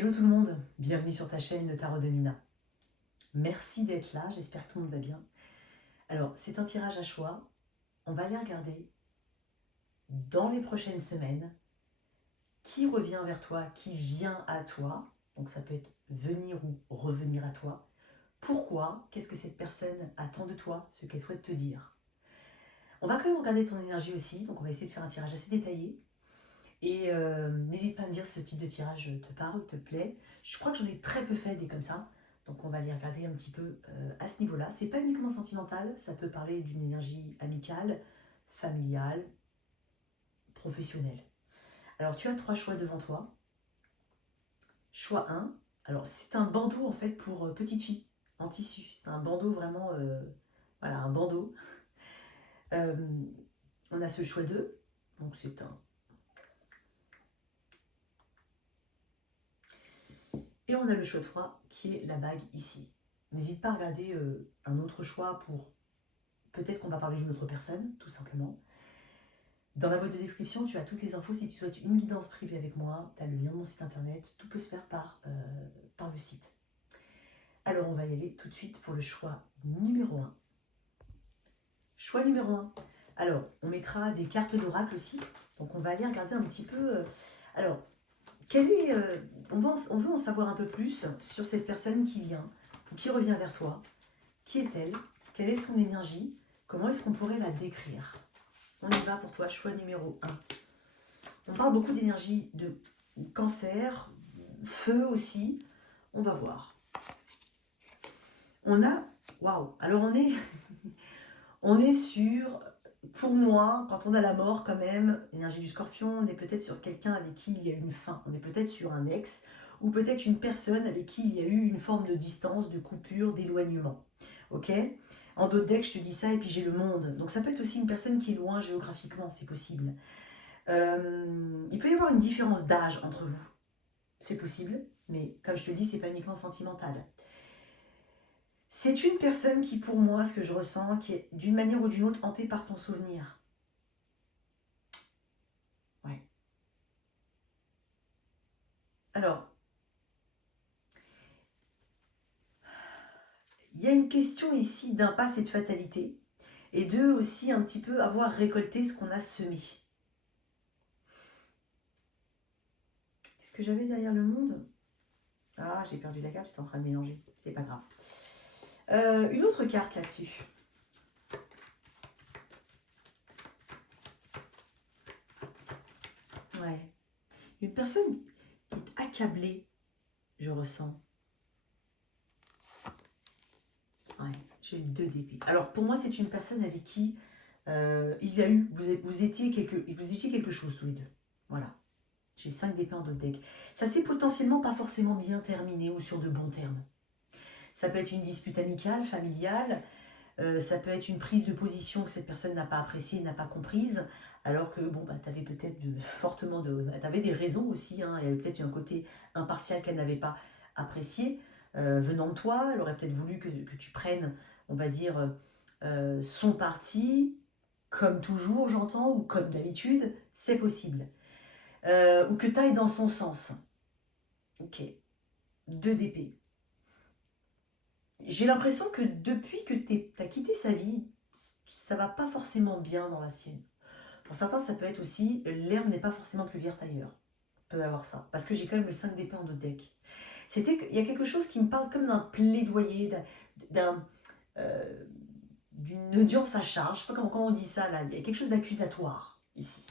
Hello tout le monde, bienvenue sur ta chaîne Le Tarot de Mina. Merci d'être là, j'espère que tout le monde va bien. Alors, c'est un tirage à choix. On va aller regarder dans les prochaines semaines qui revient vers toi, qui vient à toi. Donc ça peut être venir ou revenir à toi. Pourquoi? Qu'est-ce que cette personne attend de toi? Ce qu'elle souhaite te dire. On va quand même regarder ton énergie aussi, donc on va essayer de faire un tirage assez détaillé. Et n'hésite pas à me dire si ce type de tirage te parle, te plaît. Je crois que j'en ai très peu fait des comme ça. Donc on va les regarder un petit peu à ce niveau-là. C'est pas uniquement sentimental, ça peut parler d'une énergie amicale, familiale, professionnelle. Alors tu as 3 choix devant toi. Choix 1. Alors c'est un bandeau en fait pour petite fille, en tissu. C'est un bandeau vraiment, voilà, un bandeau. Euh, on a ce choix 2. Donc c'est un... Et on a le choix 3 qui est la bague ici. N'hésite pas à regarder un autre choix pour... Peut-être qu'on va parler d'une autre personne, tout simplement. Dans la boîte de description, tu as toutes les infos si tu souhaites une guidance privée avec moi. Tu as le lien de mon site internet. Tout peut se faire par le site. Alors, on va y aller tout de suite pour le choix numéro 1. Choix numéro 1. Alors, on mettra des cartes d'oracle aussi. Donc, on va aller regarder un petit peu... alors, on veut en savoir un peu plus sur cette personne qui vient ou qui revient vers toi. Qui est-elle? Quelle est son énergie? Comment est-ce qu'on pourrait la décrire? On y va pour toi, choix numéro 1. On parle beaucoup d'énergie de cancer, feu aussi. On va voir. On a... Waouh! Alors on est sur... Pour moi, quand on a la mort quand même, énergie du scorpion, on est peut-être sur quelqu'un avec qui il y a une fin. On est peut-être sur un ex ou peut-être une personne avec qui il y a eu une forme de distance, de coupure, d'éloignement. Ok? En d'autres decks, je te dis ça et puis j'ai le monde. Donc ça peut être aussi une personne qui est loin géographiquement, c'est possible. Il peut y avoir une différence d'âge entre vous. C'est possible, mais comme je te le dis, c'est pas uniquement sentimental. C'est une personne qui, pour moi, ce que je ressens, qui est d'une manière ou d'une autre hantée par ton souvenir. Ouais. Alors, il y a une question ici d'impasse et de fatalité, et de aussi un petit peu avoir récolté ce qu'on a semé. Qu'est-ce que j'avais derrière le monde? Ah, j'ai perdu la carte, j'étais en train de mélanger. C'est pas grave. Une autre carte là-dessus. Ouais. Une personne qui est accablée, je ressens. Ouais, j'ai le 2 d'épée. Alors, pour moi, c'est une personne avec qui il y a eu... Vous étiez quelque chose tous les deux. Voilà. J'ai 5 d'épée en d'autres deck. Ça s'est potentiellement pas forcément bien terminé ou sur de bons termes. Ça peut être une dispute amicale, familiale. Ça peut être une prise de position que cette personne n'a pas appréciée, n'a pas comprise. Alors que, bon, bah, tu avais peut-être t'avais des raisons aussi. Hein, il y avait peut-être un côté impartial qu'elle n'avait pas apprécié. Venant de toi, elle aurait peut-être voulu que tu prennes, on va dire, son parti, comme toujours, j'entends, ou comme d'habitude, c'est possible. Ou que tu ailles dans son sens. Ok. 2 d'épée. J'ai l'impression que depuis que tu as quitté sa vie, ça va pas forcément bien dans la sienne. Pour certains, ça peut être aussi, l'herbe n'est pas forcément plus verte ailleurs. On peut avoir ça. Parce que j'ai quand même le 5 d'épée en d'autres deck. Il y a quelque chose qui me parle comme d'un plaidoyer, d'une audience à charge. Je ne sais pas comment on dit ça là. Il y a quelque chose d'accusatoire ici.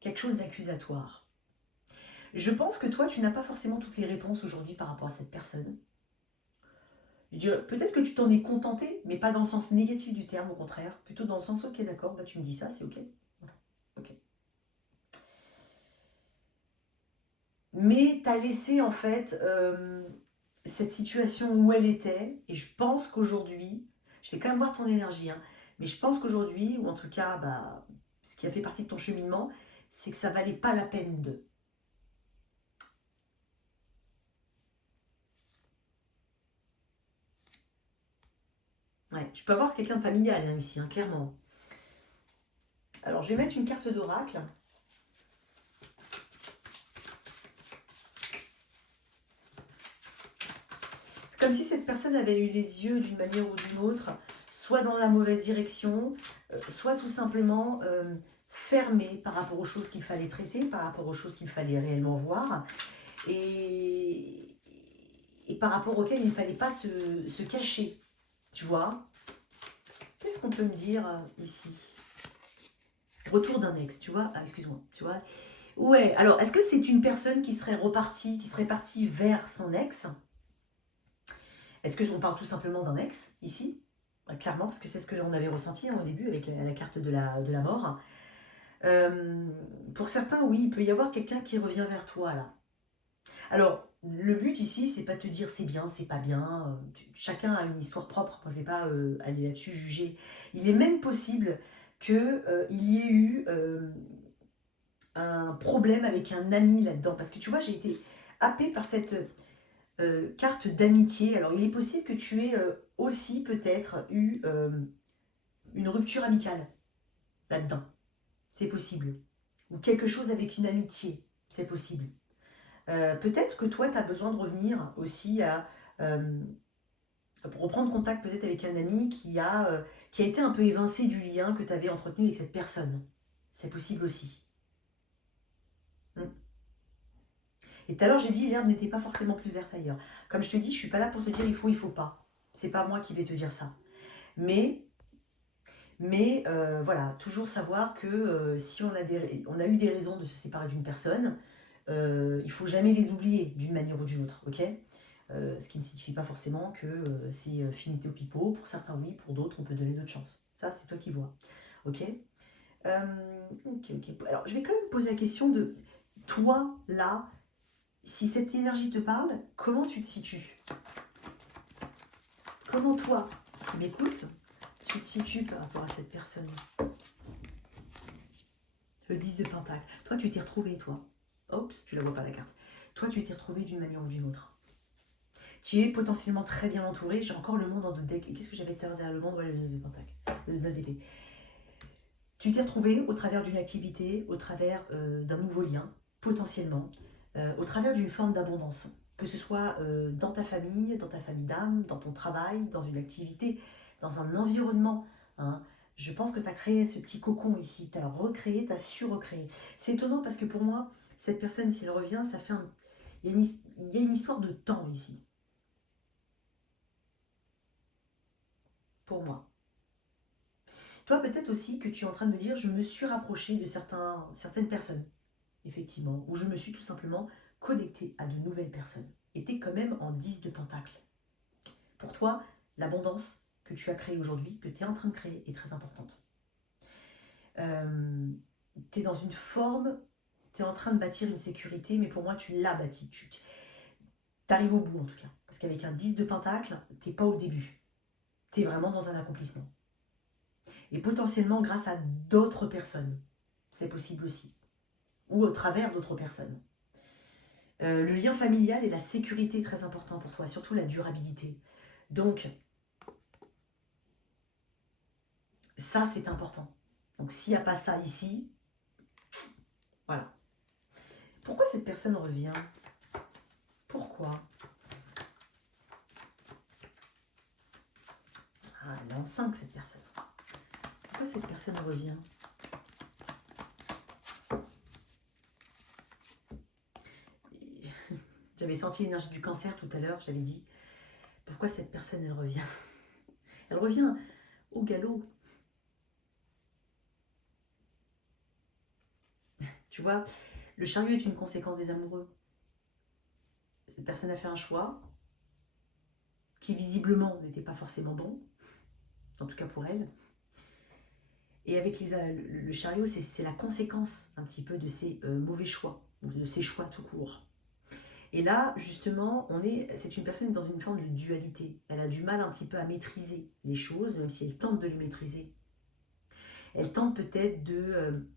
Quelque chose d'accusatoire. Je pense que toi, tu n'as pas forcément toutes les réponses aujourd'hui par rapport à cette personne. Je dirais, peut-être que tu t'en es contenté, mais pas dans le sens négatif du terme, au contraire. Plutôt dans le sens, ok, d'accord, bah tu me dis ça, c'est ok. Voilà. Ok. Mais tu as laissé en fait cette situation où elle était, et je pense qu'aujourd'hui, je vais quand même voir ton énergie, hein, mais je pense qu'aujourd'hui, ou en tout cas, bah, ce qui a fait partie de ton cheminement, c'est que ça valait pas la peine de. Ouais, je peux avoir quelqu'un de familial hein, ici, hein, clairement. Alors, je vais mettre une carte d'oracle. comme si cette personne avait eu les yeux d'une manière ou d'une autre, soit dans la mauvaise direction, soit tout simplement fermée par rapport aux choses qu'il fallait traiter, par rapport aux choses qu'il fallait réellement voir, et, et par rapport auxquelles il ne fallait pas se cacher, tu vois. Qu'est-ce qu'on peut me dire ici? Retour d'un ex, tu vois. Ah, excuse-moi, tu vois. Ouais, alors, est-ce que c'est une personne qui serait repartie, qui serait partie vers son ex? Est-ce qu'on parle tout simplement d'un ex, ici? Clairement, parce que c'est ce que j'en avais ressenti au début avec la carte de la mort. Pour certains, oui, il peut y avoir quelqu'un qui revient vers toi, là. Alors, le but ici, c'est pas de te dire c'est bien, c'est pas bien. Chacun a une histoire propre. Moi, je vais pas aller là-dessus juger. Il est même possible qu'il y ait eu un problème avec un ami là-dedans. Parce que tu vois, j'ai été happée par cette carte d'amitié. Alors, il est possible que tu aies aussi peut-être eu une rupture amicale là-dedans. C'est possible. Ou quelque chose avec une amitié. C'est possible. Peut-être que toi, tu as besoin de revenir aussi pour reprendre contact peut-être avec un ami qui a été un peu évincé du lien que tu avais entretenu avec cette personne. C'est possible aussi. Et tout à l'heure, j'ai dit l'herbe n'était pas forcément plus verte ailleurs. Comme je te dis, je suis pas là pour te dire il faut pas. C'est pas moi qui vais te dire ça. Mais voilà, toujours savoir que si on a eu des raisons de se séparer d'une personne, il faut jamais les oublier d'une manière ou d'une autre, ok? Ce qui ne signifie pas forcément que c'est finito pipo. Pour certains, oui, pour d'autres, on peut donner d'autres chances. Ça, c'est toi qui vois, ok? Ok. Alors, je vais quand même poser la question de toi, là, si cette énergie te parle, comment tu te situes? Comment toi, qui m'écoutes, tu te situes par rapport à cette personne? Le 10 de Pentacle. Toi, tu t'es retrouvé, toi. Oups, tu la vois pas la carte. Toi, tu t'es retrouvé d'une manière ou d'une autre. Tu es potentiellement très bien entouré. J'ai encore le monde en deux decks. Qu'est-ce que j'avais tout à l'heure derrière le monde? Ouais, le 9 de Pentacle. Le 9 d'épée. Tu t'es retrouvé au travers d'une activité, au travers d'un nouveau lien, potentiellement, au travers d'une forme d'abondance. Que ce soit dans ta famille d'âme, dans ton travail, dans une activité, dans un environnement. Hein. Je pense que tu as créé ce petit cocon ici, tu as recréé, tu as su recréer. C'est étonnant parce que pour moi, cette personne, si elle revient, ça fait un... il y a une histoire de temps ici. Pour moi. Toi, peut-être aussi que tu es en train de me dire, je me suis rapprochée de certaines personnes, effectivement, ou je me suis tout simplement connectée à de nouvelles personnes. Et tu es quand même en 10 de Pentacle. Pour toi, l'abondance que tu as créée aujourd'hui, que tu es en train de créer, est très importante. Tu es dans une forme, tu es en train de bâtir une sécurité, mais pour moi, tu l'as bâtie. Tu arrives au bout, en tout cas. Parce qu'avec un 10 de Pentacle, tu n'es pas au début. Tu es vraiment dans un accomplissement. Et potentiellement grâce à d'autres personnes. C'est possible aussi. Ou au travers d'autres personnes. Le lien familial et la sécurité est très important pour toi, surtout la durabilité. Donc, ça c'est important. Donc s'il n'y a pas ça ici, voilà. Pourquoi cette personne revient? Pourquoi? Ah, elle est en 5 cette personne. Pourquoi cette personne revient? J'avais senti l'énergie du Cancer tout à l'heure, j'avais dit, pourquoi cette personne elle revient? Elle revient au galop. Tu vois, le chariot est une conséquence des amoureux. Cette personne a fait un choix qui visiblement n'était pas forcément bon, en tout cas pour elle. Et avec le chariot, c'est la conséquence un petit peu de ces mauvais choix, ou de ces choix tout court. Et là, justement, c'est une personne dans une forme de dualité. Elle a du mal un petit peu à maîtriser les choses, même si elle tente de les maîtriser. Elle tente peut-être de...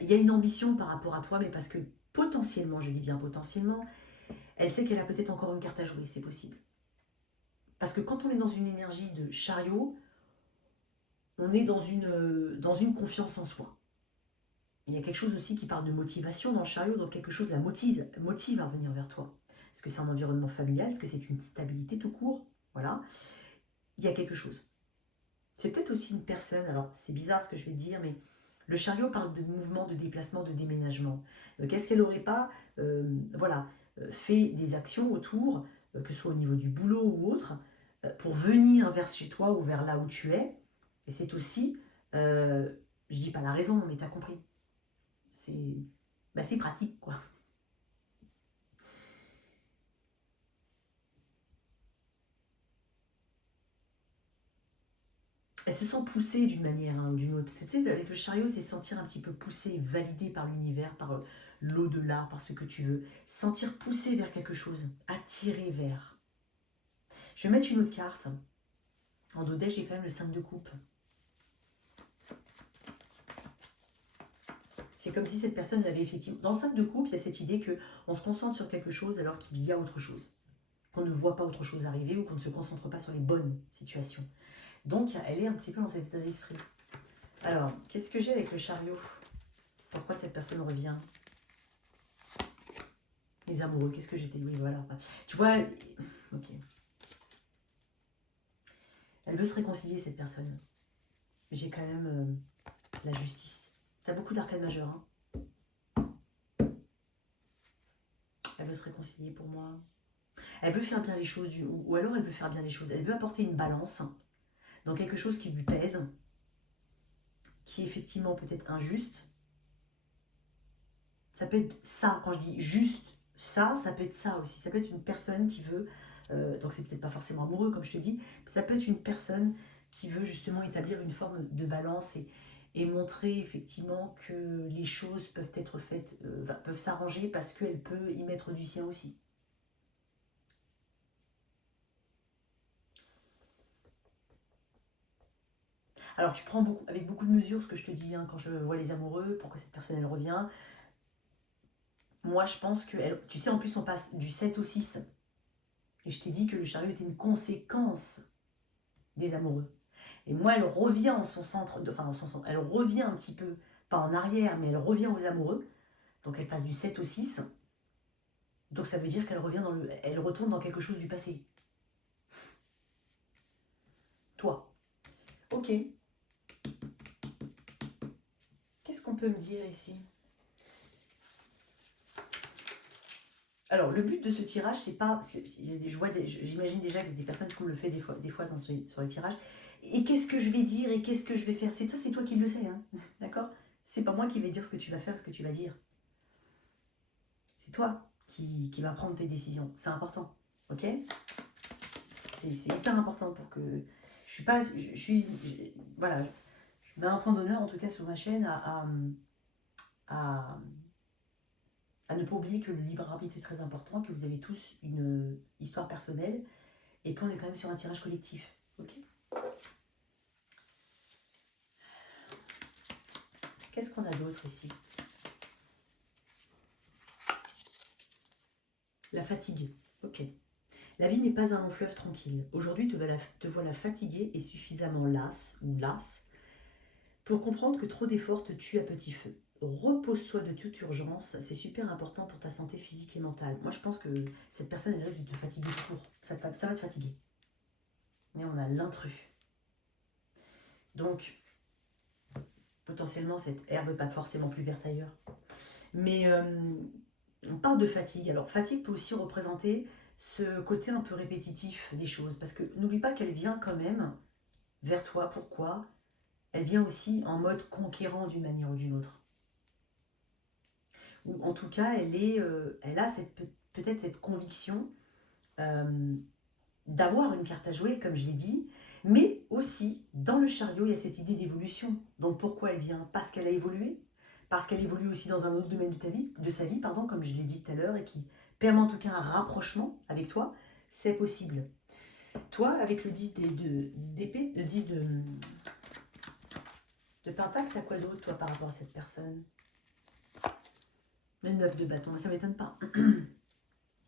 il y a une ambition par rapport à toi, mais parce que potentiellement, je dis bien potentiellement, elle sait qu'elle a peut-être encore une carte à jouer, c'est possible. Parce que quand on est dans une énergie de chariot, on est dans une confiance en soi. Il y a quelque chose aussi qui parle de motivation dans le chariot, donc quelque chose la motive à venir vers toi. Est-ce que c'est un environnement familial? Est-ce que c'est une stabilité tout court? Voilà. Il y a quelque chose. C'est peut-être aussi une personne, alors c'est bizarre ce que je vais dire, mais le chariot parle de mouvement, de déplacement, de déménagement. Donc est-ce qu'elle n'aurait pas voilà, fait des actions autour, que ce soit au niveau du boulot ou autre, pour venir vers chez toi ou vers là où tu es? Et c'est aussi, je dis pas la raison, mais tu as compris. C'est pratique, quoi. Elle se sent poussée d'une manière ou d'une autre. Parce que tu sais, avec le chariot, c'est sentir un petit peu poussé, validé par l'univers, par l'au-delà, par ce que tu veux. Sentir poussé vers quelque chose, attiré vers. Je vais mettre une autre carte. En dodèche, j'ai quand même le 5 de coupe. C'est comme si cette personne avait effectivement... Dans le 5 de coupe, il y a cette idée qu'on se concentre sur quelque chose alors qu'il y a autre chose. Qu'on ne voit pas autre chose arriver ou qu'on ne se concentre pas sur les bonnes situations. Donc, elle est un petit peu dans cet état d'esprit. Alors, qu'est-ce que j'ai avec le chariot? Pourquoi cette personne revient? Les amoureux, qu'est-ce que j'étais? Oui, voilà. Tu vois, ok. Elle veut se réconcilier, cette personne. J'ai quand même la justice. T'as beaucoup d'arcades majeures, hein. Elle veut se réconcilier pour moi. Elle veut faire bien les choses, ou alors elle veut faire bien les choses. Elle veut apporter une balance dans quelque chose qui lui pèse, qui est effectivement peut-être injuste. Ça peut être ça, quand je dis juste ça peut être ça aussi. Ça peut être une personne qui veut, donc c'est peut-être pas forcément amoureux comme je te dis, mais ça peut être une personne qui veut justement établir une forme de balance et montrer effectivement que les choses peuvent être faites, peuvent s'arranger parce qu'elle peut y mettre du sien aussi. Alors tu prends avec beaucoup de mesures ce que je te dis hein, quand je vois les amoureux, pourquoi cette personne elle revient. Moi je pense que, tu sais en plus on passe du 7 au 6. Et je t'ai dit que le chariot était une conséquence des amoureux. Et moi elle revient en son centre, enfin en son centre, elle revient un petit peu, pas en arrière, mais elle revient aux amoureux. Donc elle passe du 7 au 6. Donc ça veut dire qu'elle revient elle retourne dans quelque chose du passé. Toi. Ok. Qu'est-ce qu'on peut me dire ici? Alors, le but de ce tirage, c'est pas... Parce que j'imagine déjà que des personnes qui me le fait des fois sur les tirages. Et qu'est-ce que je vais dire et qu'est-ce que je vais faire? C'est toi qui le sais, hein. D'accord? C'est pas moi qui vais dire ce que tu vas faire, ce que tu vas dire. C'est toi qui va prendre tes décisions. C'est important. Ok? C'est hyper important pour que... Voilà. Je mets un point d'honneur, en tout cas, sur ma chaîne, à ne pas oublier que le libre arbitre est très important, que vous avez tous une histoire personnelle et qu'on est quand même sur un tirage collectif. Ok? Qu'est-ce qu'on a d'autre ici? La fatigue. Ok. La vie n'est pas un long fleuve tranquille. Aujourd'hui, te voilà fatigué et suffisamment lasse ou lasse pour comprendre que trop d'efforts te tuent à petit feu. Repose-toi de toute urgence, c'est super important pour ta santé physique et mentale. Moi, je pense que cette personne, elle risque de te fatiguer tout court. Ça va te fatiguer. Mais on a l'intrus. Donc, potentiellement, cette herbe pas forcément plus verte ailleurs. Mais on parle de fatigue. Alors, fatigue peut aussi représenter ce côté un peu répétitif des choses. Parce que n'oublie pas qu'elle vient quand même vers toi. Pourquoi? Elle vient aussi en mode conquérant d'une manière ou d'une autre. Ou en tout cas, elle a peut-être cette conviction d'avoir une carte à jouer, comme je l'ai dit, mais aussi, dans le chariot, il y a cette idée d'évolution. Donc pourquoi elle vient? Parce qu'elle a évolué, parce qu'elle évolue aussi dans un autre domaine de sa vie, pardon, comme je l'ai dit tout à l'heure, et qui permet en tout cas un rapprochement avec toi, c'est possible. Toi, avec le 10 d'épée, le 10 de pentacle, t'as quoi d'autre, toi, par rapport à cette personne? Le 9 de bâton, ça m'étonne pas. Il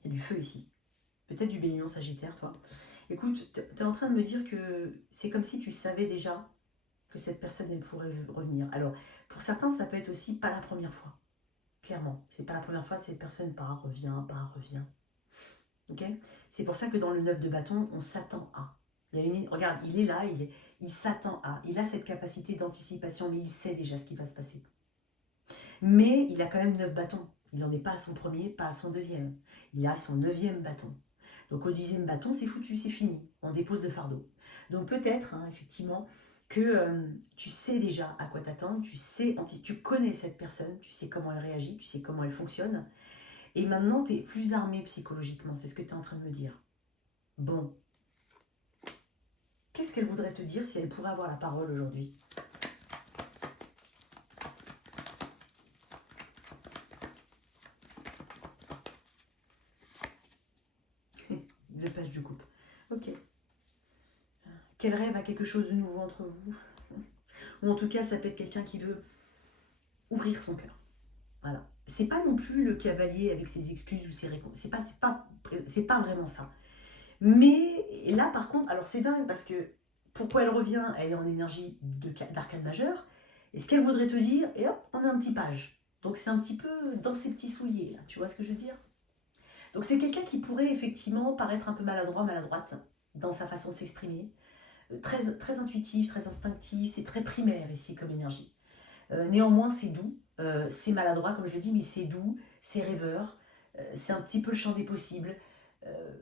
y a du feu ici. Peut-être du bélier sagittaire, toi. Écoute, tu es en train de me dire que c'est comme si tu savais déjà que cette personne, elle pourrait revenir. Alors, pour certains, ça peut être aussi pas la première fois. Clairement. C'est pas la première fois, cette personne part, revient, part, revient. Ok, c'est pour ça que dans le 9 de bâton, on s'attend à. Regarde, il est là, il s'attend à. Il a cette capacité d'anticipation, mais il sait déjà ce qui va se passer. Mais il a quand même 9 bâtons. Il n'en est pas à son premier, pas à son deuxième. Il a son 9e bâton. Donc au 10e bâton, c'est foutu, c'est fini. On dépose le fardeau. Donc peut-être, hein, effectivement, que tu sais déjà à quoi t'attendre, tu connais cette personne, tu sais comment elle réagit, tu sais comment elle fonctionne. Et maintenant, tu es plus armé psychologiquement, c'est ce que tu es en train de me dire. Bon, qu'est-ce qu'elle voudrait te dire si elle pourrait avoir la parole aujourd'hui? Le page du couple. Ok. Quel rêve a quelque chose de nouveau entre vous? Ou en tout cas, ça peut être quelqu'un qui veut ouvrir son cœur. Voilà. C'est pas non plus le cavalier avec ses excuses ou ses réponses. C'est pas vraiment ça. Mais là, par contre, alors c'est dingue parce que pourquoi elle revient? Elle est en énergie d'arcade majeur. Et ce qu'elle voudrait te dire, et hop, on a un petit page. Donc c'est un petit peu dans ses petits souliers, là. Tu vois ce que je veux dire? Donc c'est quelqu'un qui pourrait effectivement paraître un peu maladroit, maladroite dans sa façon de s'exprimer. Très, très intuitif, très instinctif, c'est très primaire ici comme énergie. Néanmoins, c'est doux, c'est maladroit, comme je le dis, mais c'est doux, c'est rêveur, c'est un petit peu le champ des possibles, euh,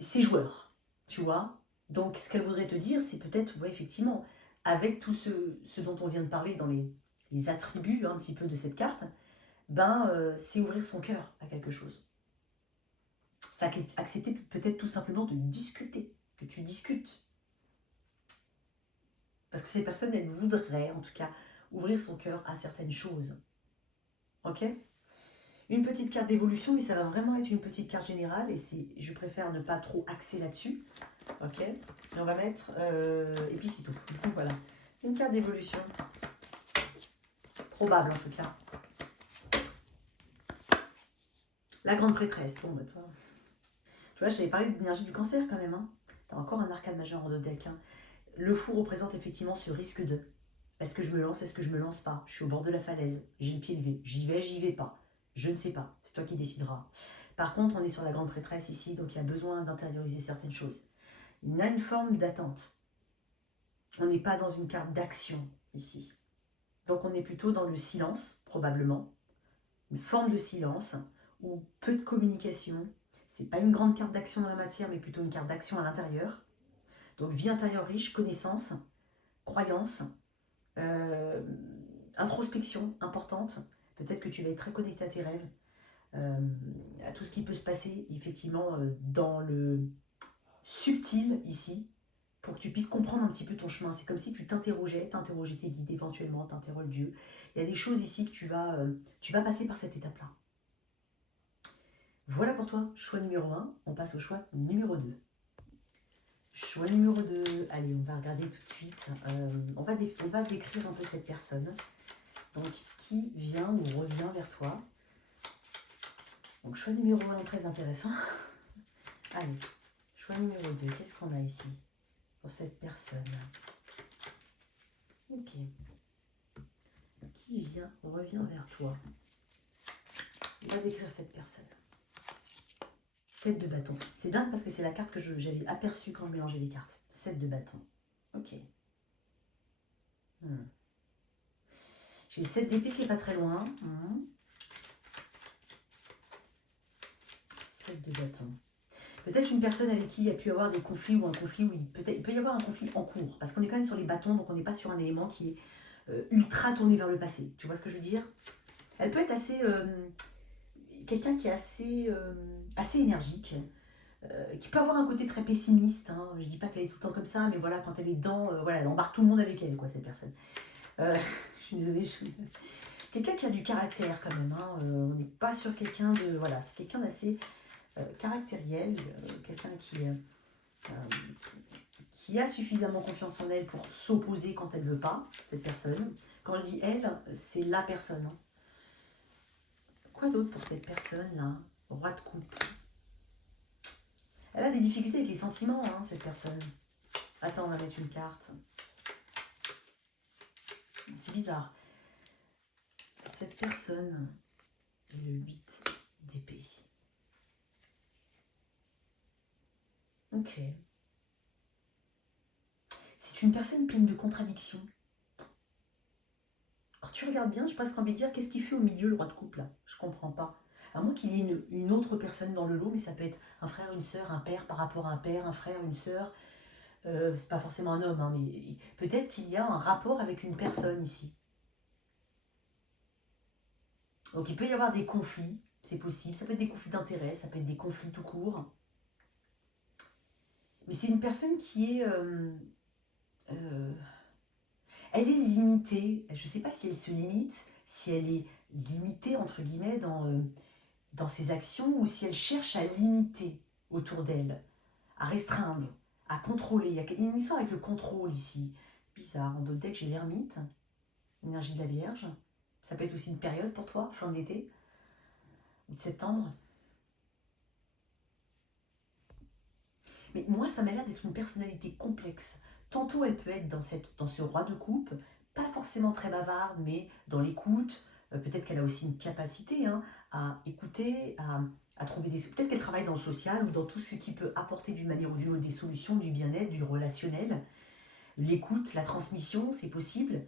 c'est joueur, tu vois. Donc, ce qu'elle voudrait te dire, c'est peut-être, ouais, effectivement, avec tout ce dont on vient de parler dans les attributs un petit peu de cette carte, c'est ouvrir son cœur à quelque chose. C'est accepter peut-être tout simplement de discuter, que tu discutes. Parce que ces personnes, elles voudraient, en tout cas, ouvrir son cœur à certaines choses. Ok? Une petite carte d'évolution, mais ça va vraiment être une petite carte générale, et je préfère ne pas trop axer là-dessus. Ok? Et on va mettre... et puis c'est tout. Donc voilà. Une carte d'évolution. Probable, en tout cas. La grande prêtresse. Bon, bah toi... Tu vois, j'avais parlé de l'énergie du cancer, quand même. Hein. T'as encore un arcane majeur en deck. Hein. Le fou représente effectivement ce risque de... Est-ce que je me lance? Est-ce que je me lance pas? Je suis au bord de la falaise. J'ai le pied levé. J'y vais pas. Je ne sais pas. C'est toi qui décideras. Par contre, on est sur la grande prêtresse ici, donc il y a besoin d'intérioriser certaines choses. Il a une forme d'attente. On n'est pas dans une carte d'action ici. Donc on est plutôt dans le silence, probablement. Une forme de silence, ou peu de communication. C'est pas une grande carte d'action dans la matière, mais plutôt une carte d'action à l'intérieur. Donc vie intérieure riche, connaissance, croyance, euh, introspection importante. Peut-être que tu vas être très connecté à tes rêves, à tout ce qui peut se passer, effectivement, dans le subtil ici, pour que tu puisses comprendre un petit peu ton chemin. C'est comme si tu t'interrogeais tes guides éventuellement, t'interroges Dieu. Il y a des choses ici que tu vas passer par cette étape-là. Voilà pour toi, choix numéro 1. On passe au choix numéro 2. Choix numéro 2, allez, on va regarder tout de suite. On va décrire un peu cette personne. Donc, qui vient ou revient vers toi. Donc, choix numéro 1, très intéressant. Allez, choix numéro 2, qu'est-ce qu'on a ici pour cette personne? Ok. Qui vient ou revient vers toi? On va décrire cette personne. 7 de bâton. C'est dingue parce que c'est la carte que j'avais aperçue quand je mélangeais les cartes. 7 de bâton. Ok. J'ai le 7 d'épée qui n'est pas très loin. 7 de bâton. Peut-être une personne avec qui il y a pu avoir des conflits ou un conflit où il peut y avoir un conflit en cours. Parce qu'on est quand même sur les bâtons, donc on n'est pas sur un élément qui est ultra tourné vers le passé. Tu vois ce que je veux dire? Elle peut être assez... quelqu'un qui est assez énergique, qui peut avoir un côté très pessimiste. Hein. Je dis pas qu'elle est tout le temps comme ça, mais voilà, quand elle est dedans, voilà, elle embarque tout le monde avec elle, quoi, cette personne. Je suis désolée. Quelqu'un qui a du caractère quand même. Hein. On n'est pas sur quelqu'un de... Voilà, c'est quelqu'un d'assez caractériel, quelqu'un qui a suffisamment confiance en elle pour s'opposer quand elle ne veut pas, cette personne. Quand je dis elle, c'est la personne. Hein. Quoi d'autre pour cette personne-là? Roi de coupe. Elle a des difficultés avec les sentiments, hein, cette personne. Attends, on va mettre une carte. C'est bizarre. Cette personne est le 8 d'épée. Ok. C'est une personne pleine de contradictions. Quand tu regardes bien, j'ai presque envie de dire, qu'est-ce qu'il fait au milieu, le roi de coupe, là? Je comprends pas. À moins qu'il y ait une autre personne dans le lot, mais ça peut être un frère, une sœur, un père par rapport à un père, un frère, une sœur. C'est pas forcément un homme, hein, mais peut-être qu'il y a un rapport avec une personne ici. Donc il peut y avoir des conflits, c'est possible. Ça peut être des conflits d'intérêt, ça peut être des conflits tout court. Mais c'est une personne qui est... euh, elle est limitée. Je ne sais pas si elle se limite, si elle est limitée, entre guillemets, dans ses actions, ou si elle cherche à limiter autour d'elle, à restreindre, à contrôler. Il y a une histoire avec le contrôle ici. Bizarre. En d'autres decks, j'ai l'ermite, énergie de la Vierge. Ça peut être aussi une période pour toi, fin d'été, ou de septembre. Mais moi, ça m'a l'air d'être une personnalité complexe. Tantôt, elle peut être dans ce roi de coupe, pas forcément très bavarde, mais dans l'écoute. Peut-être qu'elle a aussi une capacité, hein, à écouter, à trouver des... Peut-être qu'elle travaille dans le social ou dans tout ce qui peut apporter d'une manière ou d'une autre des solutions, du bien-être, du relationnel. L'écoute, la transmission, c'est possible.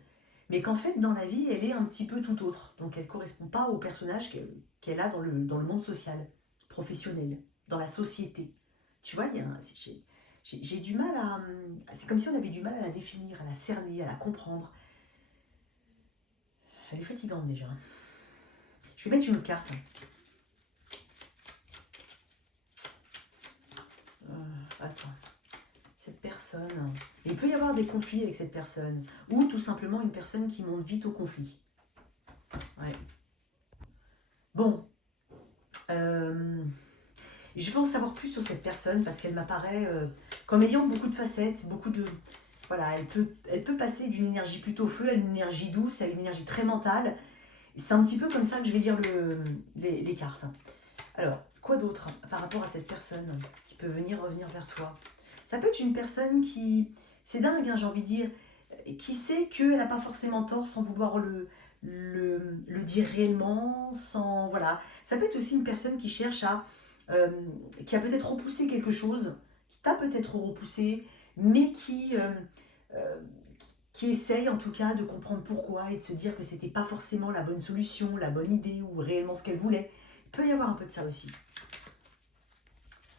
Mais qu'en fait, dans la vie, elle est un petit peu tout autre. Donc, elle ne correspond pas au personnage qu'elle a dans le monde social, professionnel, dans la société. Tu vois, j'ai du mal à... C'est comme si on avait du mal à la définir, à la cerner, à la comprendre. Elle est fatigante déjà. Je vais mettre une autre carte. Attends. Cette personne... Il peut y avoir des conflits avec cette personne. Ou tout simplement une personne qui monte vite au conflit. Ouais. Bon. Je veux en savoir plus sur cette personne parce qu'elle m'apparaît comme ayant beaucoup de facettes, beaucoup de... Voilà, elle peut passer d'une énergie plutôt feu à une énergie douce, à une énergie très mentale. C'est un petit peu comme ça que je vais lire les cartes. Alors, quoi d'autre par rapport à cette personne qui peut revenir vers toi? Ça peut être une personne qui... C'est dingue, hein, j'ai envie de dire, qui sait qu'elle n'a pas forcément tort sans vouloir le dire réellement, sans... Voilà. Ça peut être aussi une personne qui cherche à... qui a peut-être repoussé quelque chose, qui t'a peut-être repoussé, mais euh, qui essaye en tout cas de comprendre pourquoi et de se dire que c'était pas forcément la bonne solution, la bonne idée ou réellement ce qu'elle voulait. Il peut y avoir un peu de ça aussi.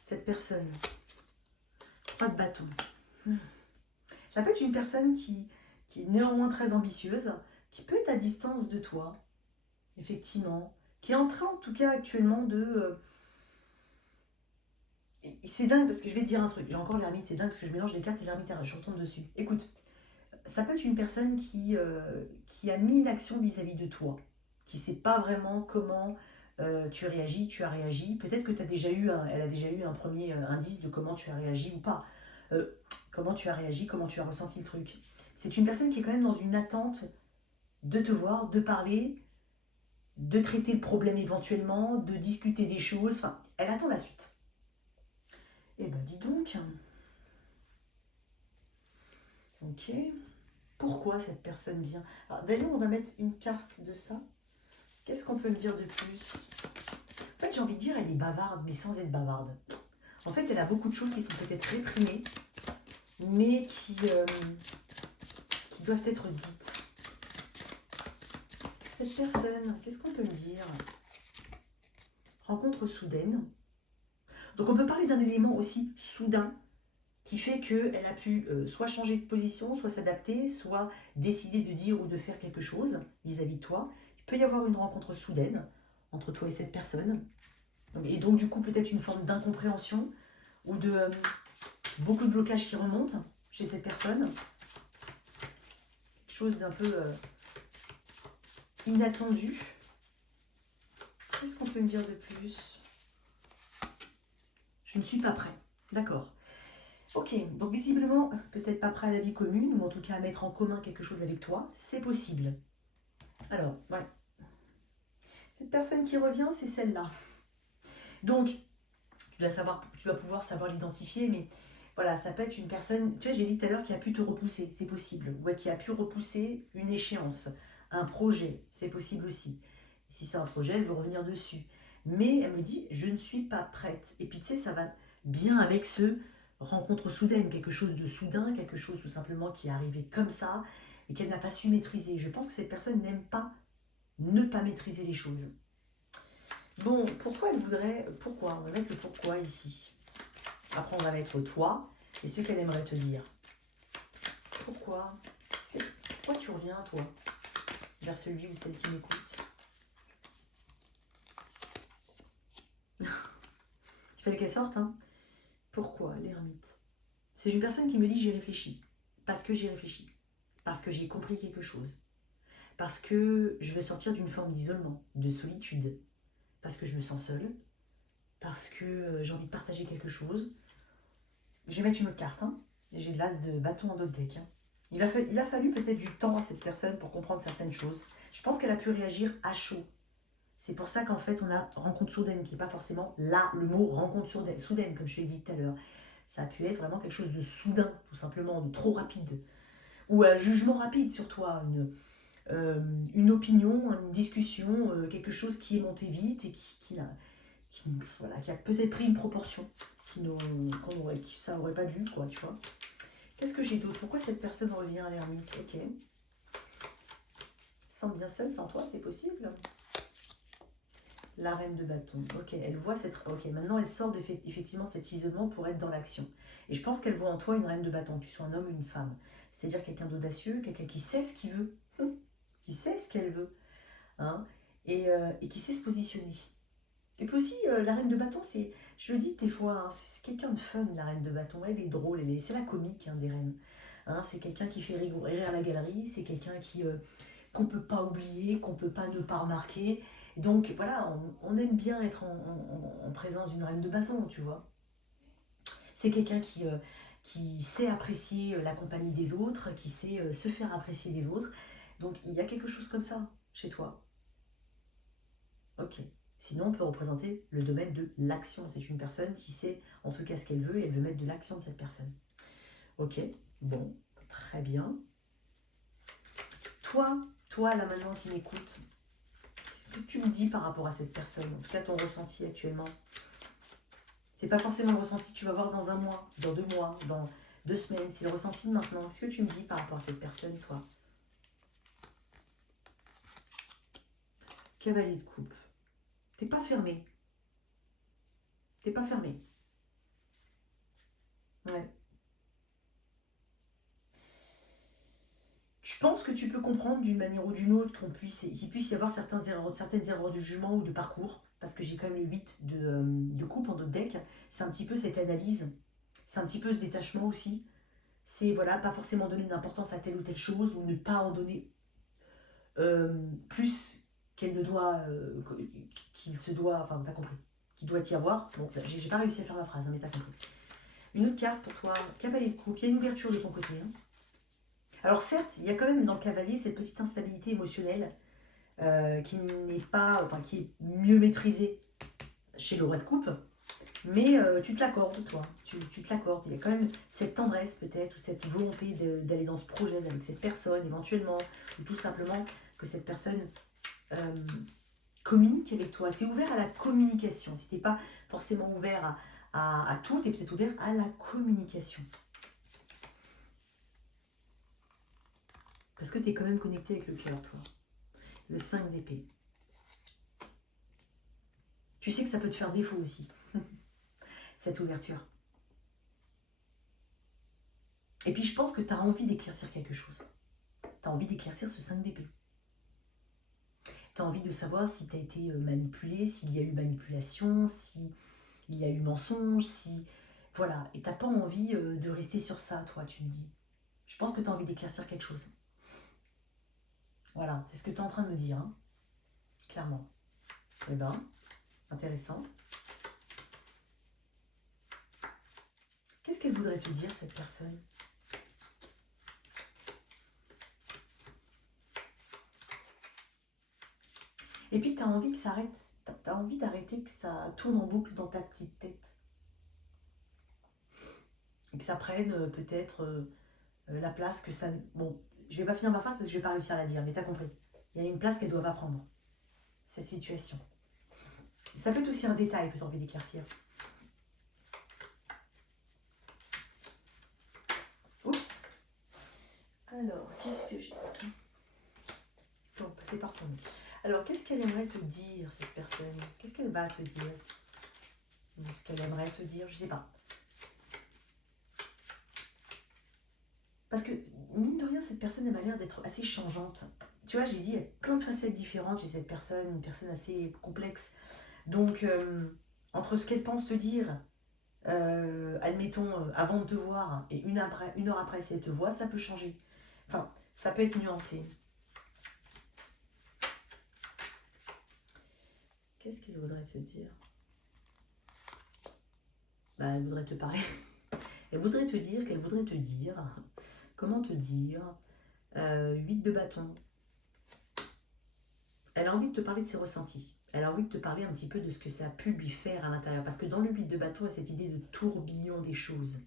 Cette personne, pas de bâton. Ça peut être une personne qui est néanmoins très ambitieuse, qui peut être à distance de toi, effectivement, qui est en train en tout cas actuellement de... c'est dingue parce que je vais te dire un truc, j'ai encore l'ermite, c'est dingue parce que je mélange les cartes et l'ermite, je retombe dessus. Écoute, ça peut être une personne qui a mis une action vis-à-vis de toi, qui ne sait pas vraiment comment tu as réagi. Peut-être que elle a déjà eu un premier indice de comment tu as réagi ou pas. Comment tu as réagi, comment tu as ressenti le truc. C'est une personne qui est quand même dans une attente de te voir, de parler, de traiter le problème éventuellement, de discuter des choses. Enfin, elle attend la suite. Eh ben, dis donc. Ok. Pourquoi cette personne vient? Alors, d'ailleurs, on va mettre une carte de ça. Qu'est-ce qu'on peut me dire de plus? En fait, j'ai envie de dire, elle est bavarde, mais sans être bavarde. En fait, elle a beaucoup de choses qui sont peut-être réprimées, mais qui doivent être dites. Cette personne, qu'est-ce qu'on peut me dire? Rencontre soudaine. Donc, on peut parler d'un élément aussi soudain qui fait qu'elle a pu soit changer de position, soit s'adapter, soit décider de dire ou de faire quelque chose vis-à-vis de toi. Il peut y avoir une rencontre soudaine entre toi et cette personne. Et donc, du coup, peut-être une forme d'incompréhension ou de beaucoup de blocages qui remontent chez cette personne. Quelque chose d'un peu inattendu. Qu'est-ce qu'on peut me dire de plus? Je ne suis pas prêt. D'accord. Ok, donc visiblement, peut-être pas prêt à la vie commune, ou en tout cas à mettre en commun quelque chose avec toi, c'est possible. Alors, ouais. Cette personne qui revient, c'est celle-là. Donc, tu vas pouvoir savoir l'identifier, mais voilà, ça peut être une personne, tu vois, j'ai dit tout à l'heure, qui a pu te repousser, c'est possible. Ouais, qui a pu repousser une échéance, un projet, c'est possible aussi. Si c'est un projet, elle veut revenir dessus. Mais elle me dit, je ne suis pas prête. Et puis tu sais, ça va bien avec ce rencontre soudaine, quelque chose de soudain, quelque chose tout simplement qui est arrivé comme ça et qu'elle n'a pas su maîtriser. Je pense que cette personne n'aime pas ne pas maîtriser les choses. Bon, pourquoi elle voudrait... Pourquoi? On va mettre le pourquoi ici. Après, on va mettre toi et ce qu'elle aimerait te dire. Pourquoi? Pourquoi tu reviens, toi, vers celui ou celle qui m'écoute? Il fallait qu'elle sorte, hein. Pourquoi, l'ermite? C'est une personne qui me dit j'ai réfléchi. Parce que j'ai réfléchi. Parce que j'ai compris quelque chose. Parce que je veux sortir d'une forme d'isolement, de solitude. Parce que je me sens seule. Parce que j'ai envie de partager quelque chose. Je vais mettre une autre carte, hein. J'ai l'as de bâton en autre deck, hein. Il a fallu peut-être du temps à cette personne pour comprendre certaines choses. Je pense qu'elle a pu réagir à chaud. C'est pour ça qu'en fait, on a rencontre soudaine, qui n'est pas forcément là, le mot rencontre soudaine, comme je l'ai dit tout à l'heure. Ça a pu être vraiment quelque chose de soudain, tout simplement, de trop rapide. Ou un jugement rapide sur toi, une opinion, une discussion, quelque chose qui est monté vite et qui a peut-être pris une proportion ça n'aurait pas dû, quoi, tu vois. Qu'est-ce que j'ai d'autre? Pourquoi cette personne revient à l'ermite? Ok. Sens bien seule sans toi, c'est possible? La reine de bâton. Ok, elle voit cette... Ok, maintenant elle sort effectivement de cet isolement pour être dans l'action. Et je pense qu'elle voit en toi une reine de bâton, que tu sois un homme ou une femme. C'est-à-dire quelqu'un d'audacieux, quelqu'un qui sait ce qu'il veut, qui sait ce qu'elle veut, hein, et qui sait se positionner. Et puis aussi, la reine de bâton, c'est, je le dis des fois, hein, c'est quelqu'un de fun, la reine de bâton. Elle est drôle, c'est la comique, hein, des reines. Hein, c'est quelqu'un qui fait rire à la galerie, c'est quelqu'un qu'on ne peut pas oublier, qu'on ne peut pas ne pas remarquer. Donc voilà, on aime bien être en présence d'une reine de bâton, tu vois. C'est quelqu'un qui sait apprécier la compagnie des autres, qui sait se faire apprécier des autres. Donc il y a quelque chose comme ça chez toi. Ok. Sinon, on peut représenter le domaine de l'action. C'est une personne qui sait en tout cas ce qu'elle veut et elle veut mettre de l'action de cette personne. Ok, bon, très bien. Toi là maintenant qui m'écoutes, qu'est-ce que tu me dis par rapport à cette personne? En tout cas, ton ressenti actuellement. C'est pas forcément le ressenti que tu vas voir dans un mois, dans 2 mois, dans 2 semaines. C'est le ressenti de maintenant. Qu'est-ce que tu me dis par rapport à cette personne, toi? Cavalier de coupe. T'es pas fermé. T'es pas fermé. Ouais. Je pense que tu peux comprendre d'une manière ou d'une autre qu'il puisse y avoir certaines erreurs de jugement ou de parcours, parce que j'ai quand même le 8 de coupe en d'autres deck. C'est un petit peu cette analyse, c'est un petit peu ce détachement aussi. C'est voilà, pas forcément donner d'importance à telle ou telle chose, ou ne pas en donner plus qu'elle ne doit, qu'il se doit, enfin t'as compris, qu'il doit y avoir. Bon, j'ai pas réussi à faire la phrase, hein, mais t'as compris. Une autre carte pour toi, cavalier de coupe, il y a une ouverture de ton côté, hein. Alors certes, il y a quand même dans le cavalier cette petite instabilité émotionnelle qui n'est pas, enfin qui est mieux maîtrisée chez le roi de coupe, mais tu te l'accordes, toi, tu te l'accordes. Il y a quand même cette tendresse peut-être, ou cette volonté d'aller dans ce projet avec cette personne éventuellement, ou tout simplement que cette personne communique avec toi. Tu es ouvert à la communication. Si tu n'es pas forcément ouvert à tout, tu es peut-être ouvert à la communication. Parce que tu es quand même connecté avec le cœur, toi. Le 5 d'épée. Tu sais que ça peut te faire défaut aussi, cette ouverture. Et puis je pense que tu as envie d'éclaircir quelque chose. Tu as envie d'éclaircir ce 5 d'épée. Tu as envie de savoir si tu as été manipulé, s'il y a eu manipulation, s'il y a eu mensonge, si... Voilà, et tu n'as pas envie de rester sur ça, toi, tu me dis. Je pense que tu as envie d'éclaircir quelque chose. Voilà, c'est ce que tu es en train de me dire, hein, clairement. Eh ben, intéressant. Qu'est-ce qu'elle voudrait te dire, cette personne? Et puis, tu as envie que ça arrête, tu as envie d'arrêter que ça tourne en boucle dans ta petite tête. Et que ça prenne peut-être la place que ça... Bon, je vais pas finir ma phrase parce que je vais pas réussir à la dire, mais tu as compris. Il y a une place qu'elle doit pas prendre, cette situation. Ça peut être aussi un détail que tu as envie d'éclaircir. Alors, qu'est-ce que j'ai... Bon, c'est pas retourné. Alors, qu'est-ce qu'elle aimerait te dire, cette personne? Qu'est-ce qu'elle va te dire? Ou ce qu'elle aimerait te dire, je sais pas. Parce que, mine de rien, cette personne, elle m'a l'air d'être assez changeante. Tu vois, j'ai dit, il y a plein de facettes différentes chez cette personne, une personne assez complexe. Donc, entre ce qu'elle pense te dire, admettons, avant de te voir, et une heure après, si elle te voit, ça peut changer. Enfin, ça peut être nuancé. Qu'est-ce qu'elle voudrait te dire? Bah, elle voudrait te parler. Elle voudrait te dire qu'elle voudrait te dire. Comment te dire? 8 de bâton. Elle a envie de te parler de ses ressentis. Elle a envie de te parler un petit peu de ce que ça a pu lui faire à l'intérieur. Parce que dans le 8 de bâton, il y a cette idée de tourbillon des choses.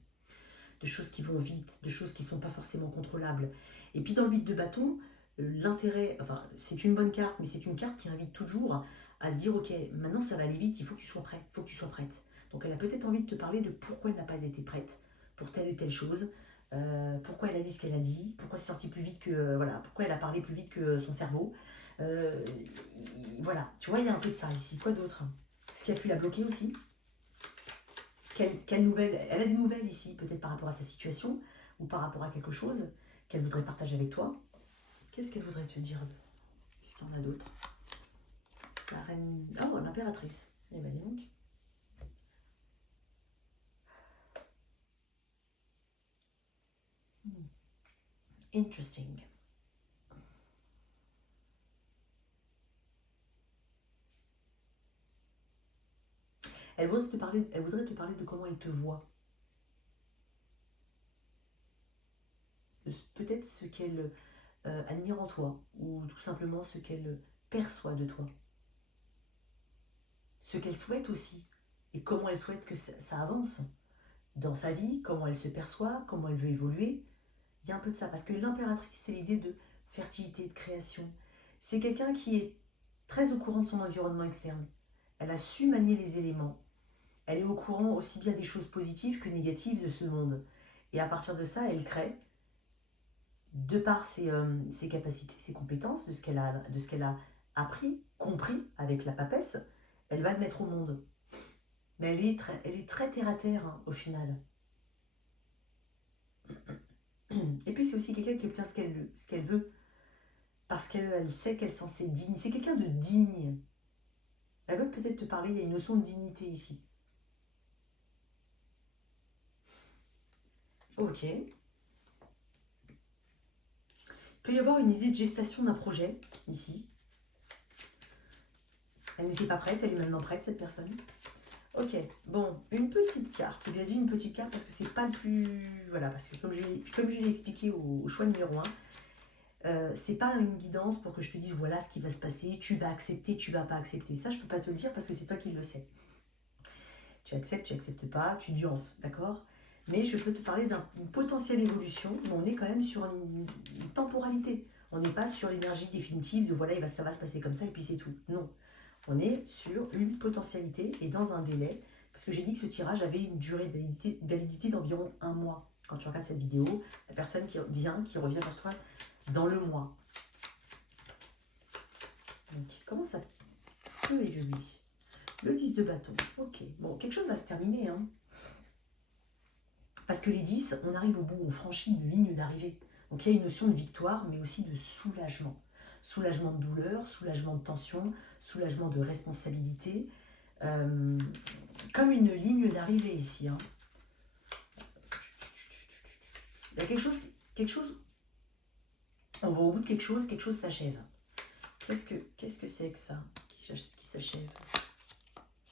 De choses qui vont vite, de choses qui ne sont pas forcément contrôlables. Et puis dans le 8 de bâton, l'intérêt, enfin, c'est une bonne carte, mais c'est une carte qui invite toujours à se dire, ok, maintenant ça va aller vite, il faut que tu sois prêt, il faut que tu sois prête. Donc elle a peut-être envie de te parler de pourquoi elle n'a pas été prête pour telle ou telle chose, pourquoi elle a dit ce qu'elle a dit, pourquoi c'est sorti plus vite que, voilà, pourquoi elle a parlé plus vite que son cerveau. Voilà, tu vois, il y a un peu de ça ici. Quoi d'autre? Ce qui a pu la bloquer aussi. Quelle nouvelle? Elle a des nouvelles ici, peut-être par rapport à sa situation ou par rapport à quelque chose qu'elle voudrait partager avec toi. Qu'est-ce qu'elle voudrait te dire? Qu'est-ce qu'il y en a d'autre? La reine... Oh, l'impératrice. Eh bien, dis donc. Interesting. Elle voudrait te parler de comment elle te voit. Peut-être ce qu'elle admire en toi, ou tout simplement ce qu'elle perçoit de toi. Ce qu'elle souhaite aussi, et comment elle souhaite que ça avance dans sa vie, comment elle se perçoit, comment elle veut évoluer. Il y a un peu de ça, parce que l'impératrice, c'est l'idée de fertilité, de création. C'est quelqu'un qui est très au courant de son environnement externe. Elle a su manier les éléments. Elle est au courant aussi bien des choses positives que négatives de ce monde. Et à partir de ça, elle crée, de par ses capacités, ses compétences, de ce qu'elle a appris, compris avec la papesse, elle va le mettre au monde. Mais elle est très terre à terre, hein, au final. Et puis c'est aussi quelqu'un qui obtient ce qu'elle veut, parce qu'elle sait qu'elle s'en sait digne. C'est quelqu'un de digne. Elle veut peut-être te parler, il y a une notion de dignité ici. Ok. Il peut y avoir une idée de gestation d'un projet, ici. Elle n'était pas prête, elle est maintenant prête, cette personne. Ok, bon, une petite carte. J'ai bien dit une petite carte parce que c'est pas le plus... Voilà, parce que comme je l'ai expliqué au choix numéro 1, c'est pas une guidance pour que je te dise voilà ce qui va se passer, tu vas accepter, tu vas pas accepter. Ça, je peux pas te le dire parce que c'est toi qui le sais. Tu acceptes pas, tu nuances, d'accord? Mais je peux te parler d'une potentielle évolution, mais on est quand même sur une temporalité. On n'est pas sur l'énergie définitive de voilà, ça va se passer comme ça et puis c'est tout. Non. On est sur une potentialité et dans un délai, parce que j'ai dit que ce tirage avait une durée de validité d'environ 1 mois. Quand tu regardes cette vidéo, la personne qui revient vers toi dans le mois. Donc, comment ça peut évoluer? Le 10 de bâton. Ok, bon, quelque chose va se terminer, hein. Parce que les 10, on arrive au bout, on franchit une ligne d'arrivée. Donc il y a une notion de victoire, mais aussi de soulagement. Soulagement de douleur, soulagement de tension, soulagement de responsabilité. Comme une ligne d'arrivée ici. Hein. Il y a quelque chose, on va au bout de quelque chose s'achève. Qu'est-ce que c'est que ça qui s'achève?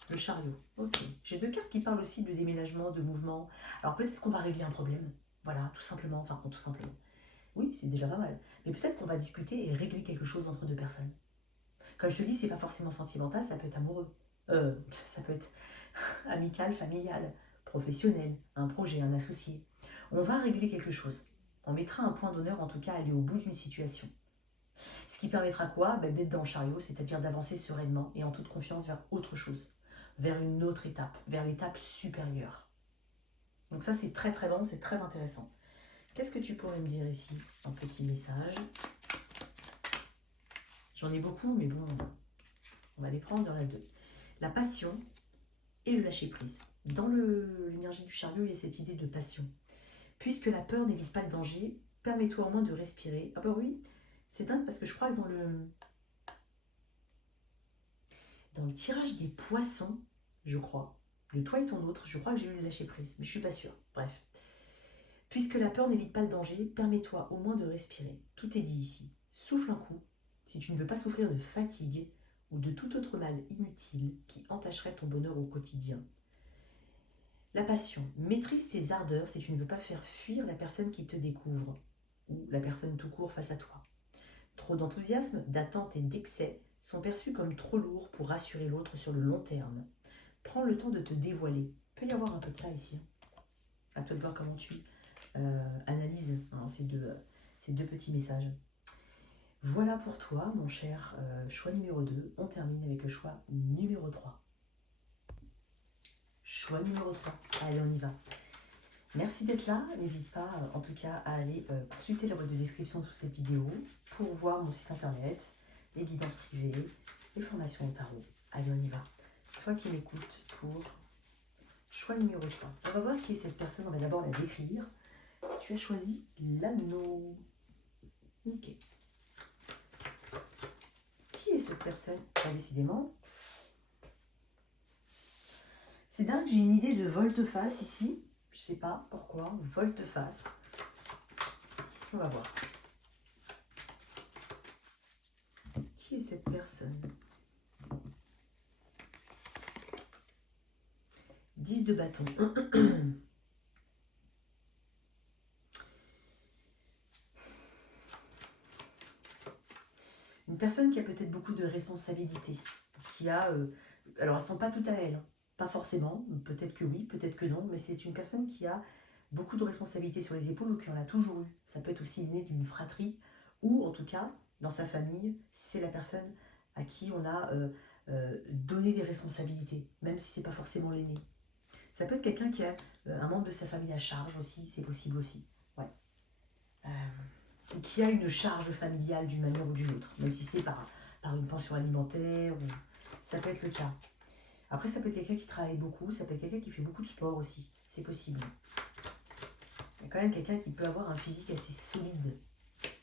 Le chariot, ok. J'ai 2 cartes qui parlent aussi de déménagement, de mouvement. Alors peut-être qu'on va régler un problème, voilà, tout simplement, enfin tout simplement. Oui, c'est déjà pas mal. Mais peut-être qu'on va discuter et régler quelque chose entre 2 personnes. Comme je te dis, c'est pas forcément sentimental, ça peut être amoureux. Ça peut être amical, familial, professionnel, un projet, un associé. On va régler quelque chose. On mettra un point d'honneur, en tout cas, à aller au bout d'une situation. Ce qui permettra quoi? D'être dans le chariot, c'est-à-dire d'avancer sereinement et en toute confiance vers autre chose, vers une autre étape, vers l'étape supérieure. Donc ça, c'est très très bon, c'est très intéressant. Qu'est-ce que tu pourrais me dire ici? Un petit message. J'en ai beaucoup, mais bon, on va les prendre dans la 2. La passion et le lâcher-prise. Dans l'énergie du chariot, il y a cette idée de passion. Puisque la peur n'évite pas le danger, permets-toi au moins de respirer. Ah bah oui, c'est dingue parce que je crois que dans le tirage des poissons, je crois, de toi et ton autre, je crois que j'ai eu le lâcher-prise, mais je suis pas sûre. Bref. Puisque la peur n'évite pas le danger, permets-toi au moins de respirer. Tout est dit ici. Souffle un coup, si tu ne veux pas souffrir de fatigue ou de tout autre mal inutile qui entacherait ton bonheur au quotidien. La passion. Maîtrise tes ardeurs si tu ne veux pas faire fuir la personne qui te découvre ou la personne tout court face à toi. Trop d'enthousiasme, d'attente et d'excès sont perçus comme trop lourds pour rassurer l'autre sur le long terme. Prends le temps de te dévoiler. Il peut y avoir un peu de ça ici. À toi de voir comment tu analyses ces deux petits messages. Voilà pour toi, mon cher choix numéro 2. On termine avec le choix numéro 3. Choix numéro 3. Allez, on y va. Merci d'être là. N'hésite pas, en tout cas, à aller consulter la boîte de description sous cette vidéo pour voir mon site internet, les guidances privées, les formations au tarot. Allez, on y va. Toi qui m'écoutes pour choix numéro 3. On va voir qui est cette personne. On va d'abord la décrire. Tu as choisi l'anneau. Ok. Qui est cette personne? Décidément. C'est dingue, j'ai une idée de volte-face ici. Je sais pas pourquoi. Volte-face. On va voir. Qui est cette personne? 10 de bâton. Une personne qui a peut-être beaucoup de responsabilités. Qui a... alors, elles ne sont pas toutes à elle. Hein. Pas forcément. Peut-être que oui, peut-être que non. Mais c'est une personne qui a beaucoup de responsabilités sur les épaules ou qui en a toujours eu. Ça peut être aussi né d'une fratrie. Ou en tout cas, dans sa famille, c'est la personne à qui on a donné des responsabilités. Même si ce n'est pas forcément l'aîné. Ça peut être quelqu'un qui a un membre de sa famille à charge aussi, c'est possible aussi. Ouais. Qui a une charge familiale d'une manière ou d'une autre, même si c'est par une pension alimentaire, ou... ça peut être le cas. Après, ça peut être quelqu'un qui travaille beaucoup, ça peut être quelqu'un qui fait beaucoup de sport aussi, c'est possible. Il y a quand même quelqu'un qui peut avoir un physique assez solide.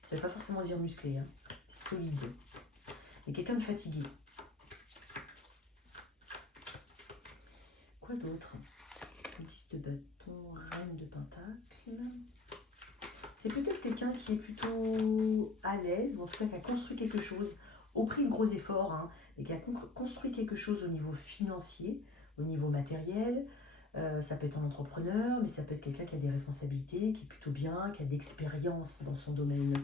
Ça ne veut pas forcément dire musclé, hein. C'est solide. Mais quelqu'un de fatigué. Quoi d'autre? 10 de bâton, reine de pentacle. C'est peut-être quelqu'un qui est plutôt à l'aise, ou en tout cas qui a construit quelque chose au prix de gros efforts, hein, et qui a construit quelque chose au niveau financier, au niveau matériel. Ça peut être un entrepreneur, mais ça peut être quelqu'un qui a des responsabilités, qui est plutôt bien, qui a d'expérience dans son domaine.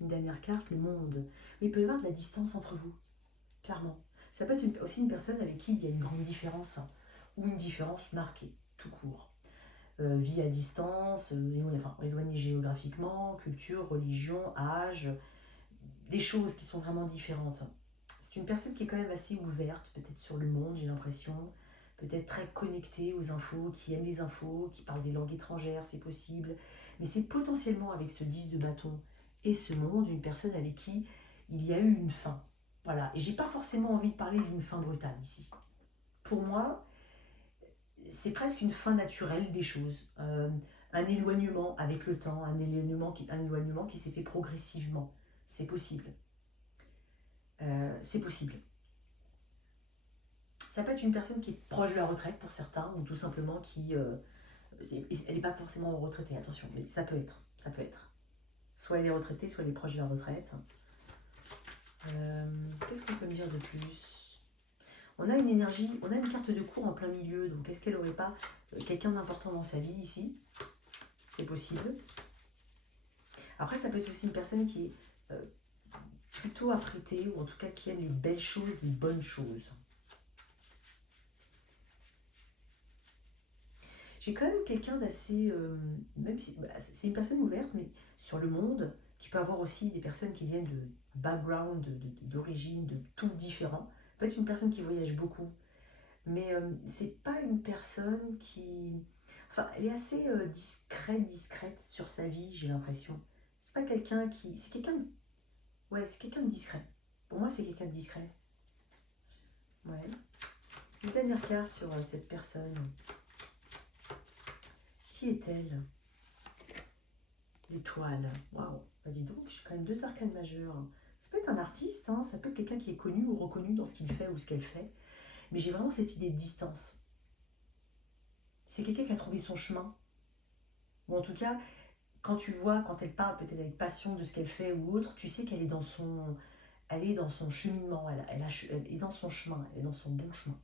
Une dernière carte, le monde. Mais il peut y avoir de la distance entre vous, clairement. Ça peut être aussi une personne avec qui il y a une grande différence, hein, ou une différence marquée, tout court. Vie à distance, éloigné géographiquement, culture, religion, âge, des choses qui sont vraiment différentes. C'est une personne qui est quand même assez ouverte, peut-être sur le monde, j'ai l'impression, peut-être très connectée aux infos, qui aime les infos, qui parle des langues étrangères, c'est possible. Mais c'est potentiellement avec ce 10 de bâton et ce monde, une personne avec qui il y a eu une fin. Voilà, et j'ai pas forcément envie de parler d'une fin brutale ici. Pour moi, c'est presque une fin naturelle des choses. Un éloignement avec le temps, un éloignement qui s'est fait progressivement. C'est possible. C'est possible. Ça peut être une personne qui est proche de la retraite pour certains, ou tout simplement qui... elle n'est pas forcément retraitée, attention, mais ça peut être. Ça peut être. Soit elle est retraitée, soit elle est proche de la retraite. Qu'est-ce qu'on peut me dire de plus? On a une énergie, on a une carte de cour en plein milieu, donc est-ce qu'elle n'aurait pas quelqu'un d'important dans sa vie ici? C'est possible. Après, ça peut être aussi une personne qui est plutôt apprêtée, ou en tout cas qui aime les belles choses, les bonnes choses. J'ai quand même quelqu'un d'assez, même si c'est une personne ouverte, mais sur le monde, qui peut avoir aussi des personnes qui viennent de background, d'origine, de tout différent. Peut être une personne qui voyage beaucoup, mais c'est pas une personne qui... Enfin, elle est assez discrète sur sa vie, j'ai l'impression. C'est pas quelqu'un qui... C'est quelqu'un de... Ouais, c'est quelqu'un de discret. Pour moi, c'est quelqu'un de discret. Ouais. Une dernière carte sur cette personne. Qui est-elle? L'étoile. Waouh. Bah dis donc, j'ai quand même 2 arcanes majeures. Ça peut être un artiste, hein, ça peut être quelqu'un qui est connu ou reconnu dans ce qu'il fait ou ce qu'elle fait. Mais j'ai vraiment cette idée de distance. C'est quelqu'un qui a trouvé son chemin. Ou en tout cas, quand tu vois, quand elle parle peut-être avec passion de ce qu'elle fait ou autre, tu sais qu'elle est dans son... Elle est dans son cheminement, elle est dans son chemin, elle est dans son bon chemin.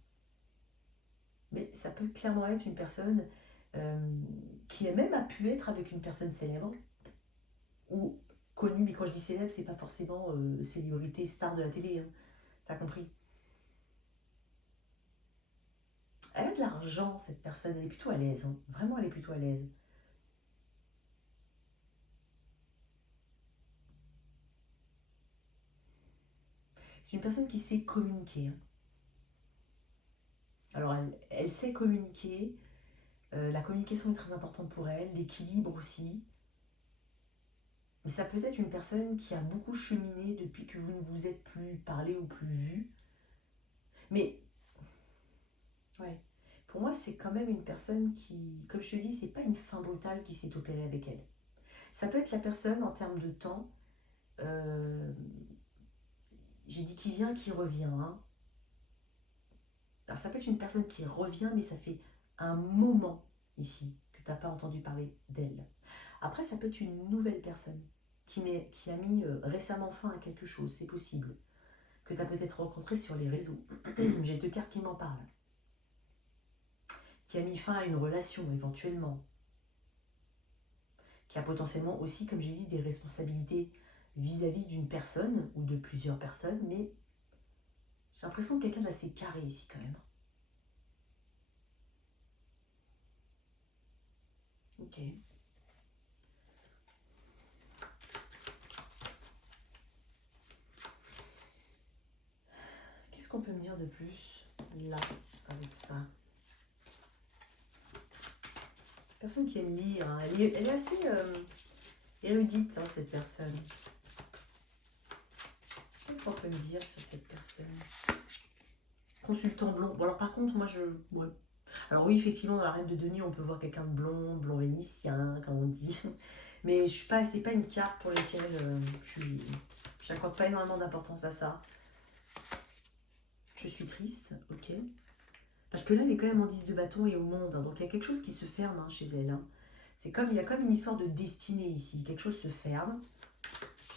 Mais ça peut clairement être une personne qui a même pu être avec une personne célèbre ou connue, mais quand je dis célèbre, c'est pas forcément célébrité, star de la télé, hein. T'as compris? Elle a de l'argent, cette personne, elle est plutôt à l'aise, hein. Vraiment, elle est plutôt à l'aise. C'est une personne qui sait communiquer, hein. Alors, elle sait communiquer, la communication est très importante pour elle, l'équilibre aussi. Mais ça peut être une personne qui a beaucoup cheminé depuis que vous ne vous êtes plus parlé ou plus vu. Mais, ouais, pour moi, c'est quand même une personne qui, comme je te dis, c'est pas une fin brutale qui s'est opérée avec elle. Ça peut être la personne en termes de temps, euh, j'ai dit qui vient, qui revient, hein. Alors, ça peut être une personne qui revient, mais ça fait un moment ici que tu n'as pas entendu parler d'elle. Après, ça peut être une nouvelle personne qui a mis récemment fin à quelque chose, c'est possible. Que tu as peut-être rencontré sur les réseaux. J'ai 2 cartes qui m'en parlent. Qui a mis fin à une relation éventuellement. Qui a potentiellement aussi, comme j'ai dit, des responsabilités vis-à-vis d'une personne ou de plusieurs personnes, mais j'ai l'impression de quelqu'un d'assez carré ici quand même. Ok. Qu'est-ce qu'on peut me dire de plus là, avec ça? Personne qui aime lire, hein. Elle est assez érudite, hein, cette personne. Qu'est-ce qu'on peut me dire sur cette personne? Consultant blond. Bon, alors par contre, moi je. Ouais. Alors oui, effectivement, dans la reine de Denis, on peut voir quelqu'un de blond, blond vénitien, comme on dit. Mais je suis pas, c'est pas une carte pour laquelle je n'accorde pas énormément d'importance à ça. Je suis triste, ok. Parce que là, elle est quand même en 10 de bâton et au monde, hein, donc il y a quelque chose qui se ferme, hein, chez elle, hein. Il y a comme une histoire de destinée ici. Quelque chose se ferme.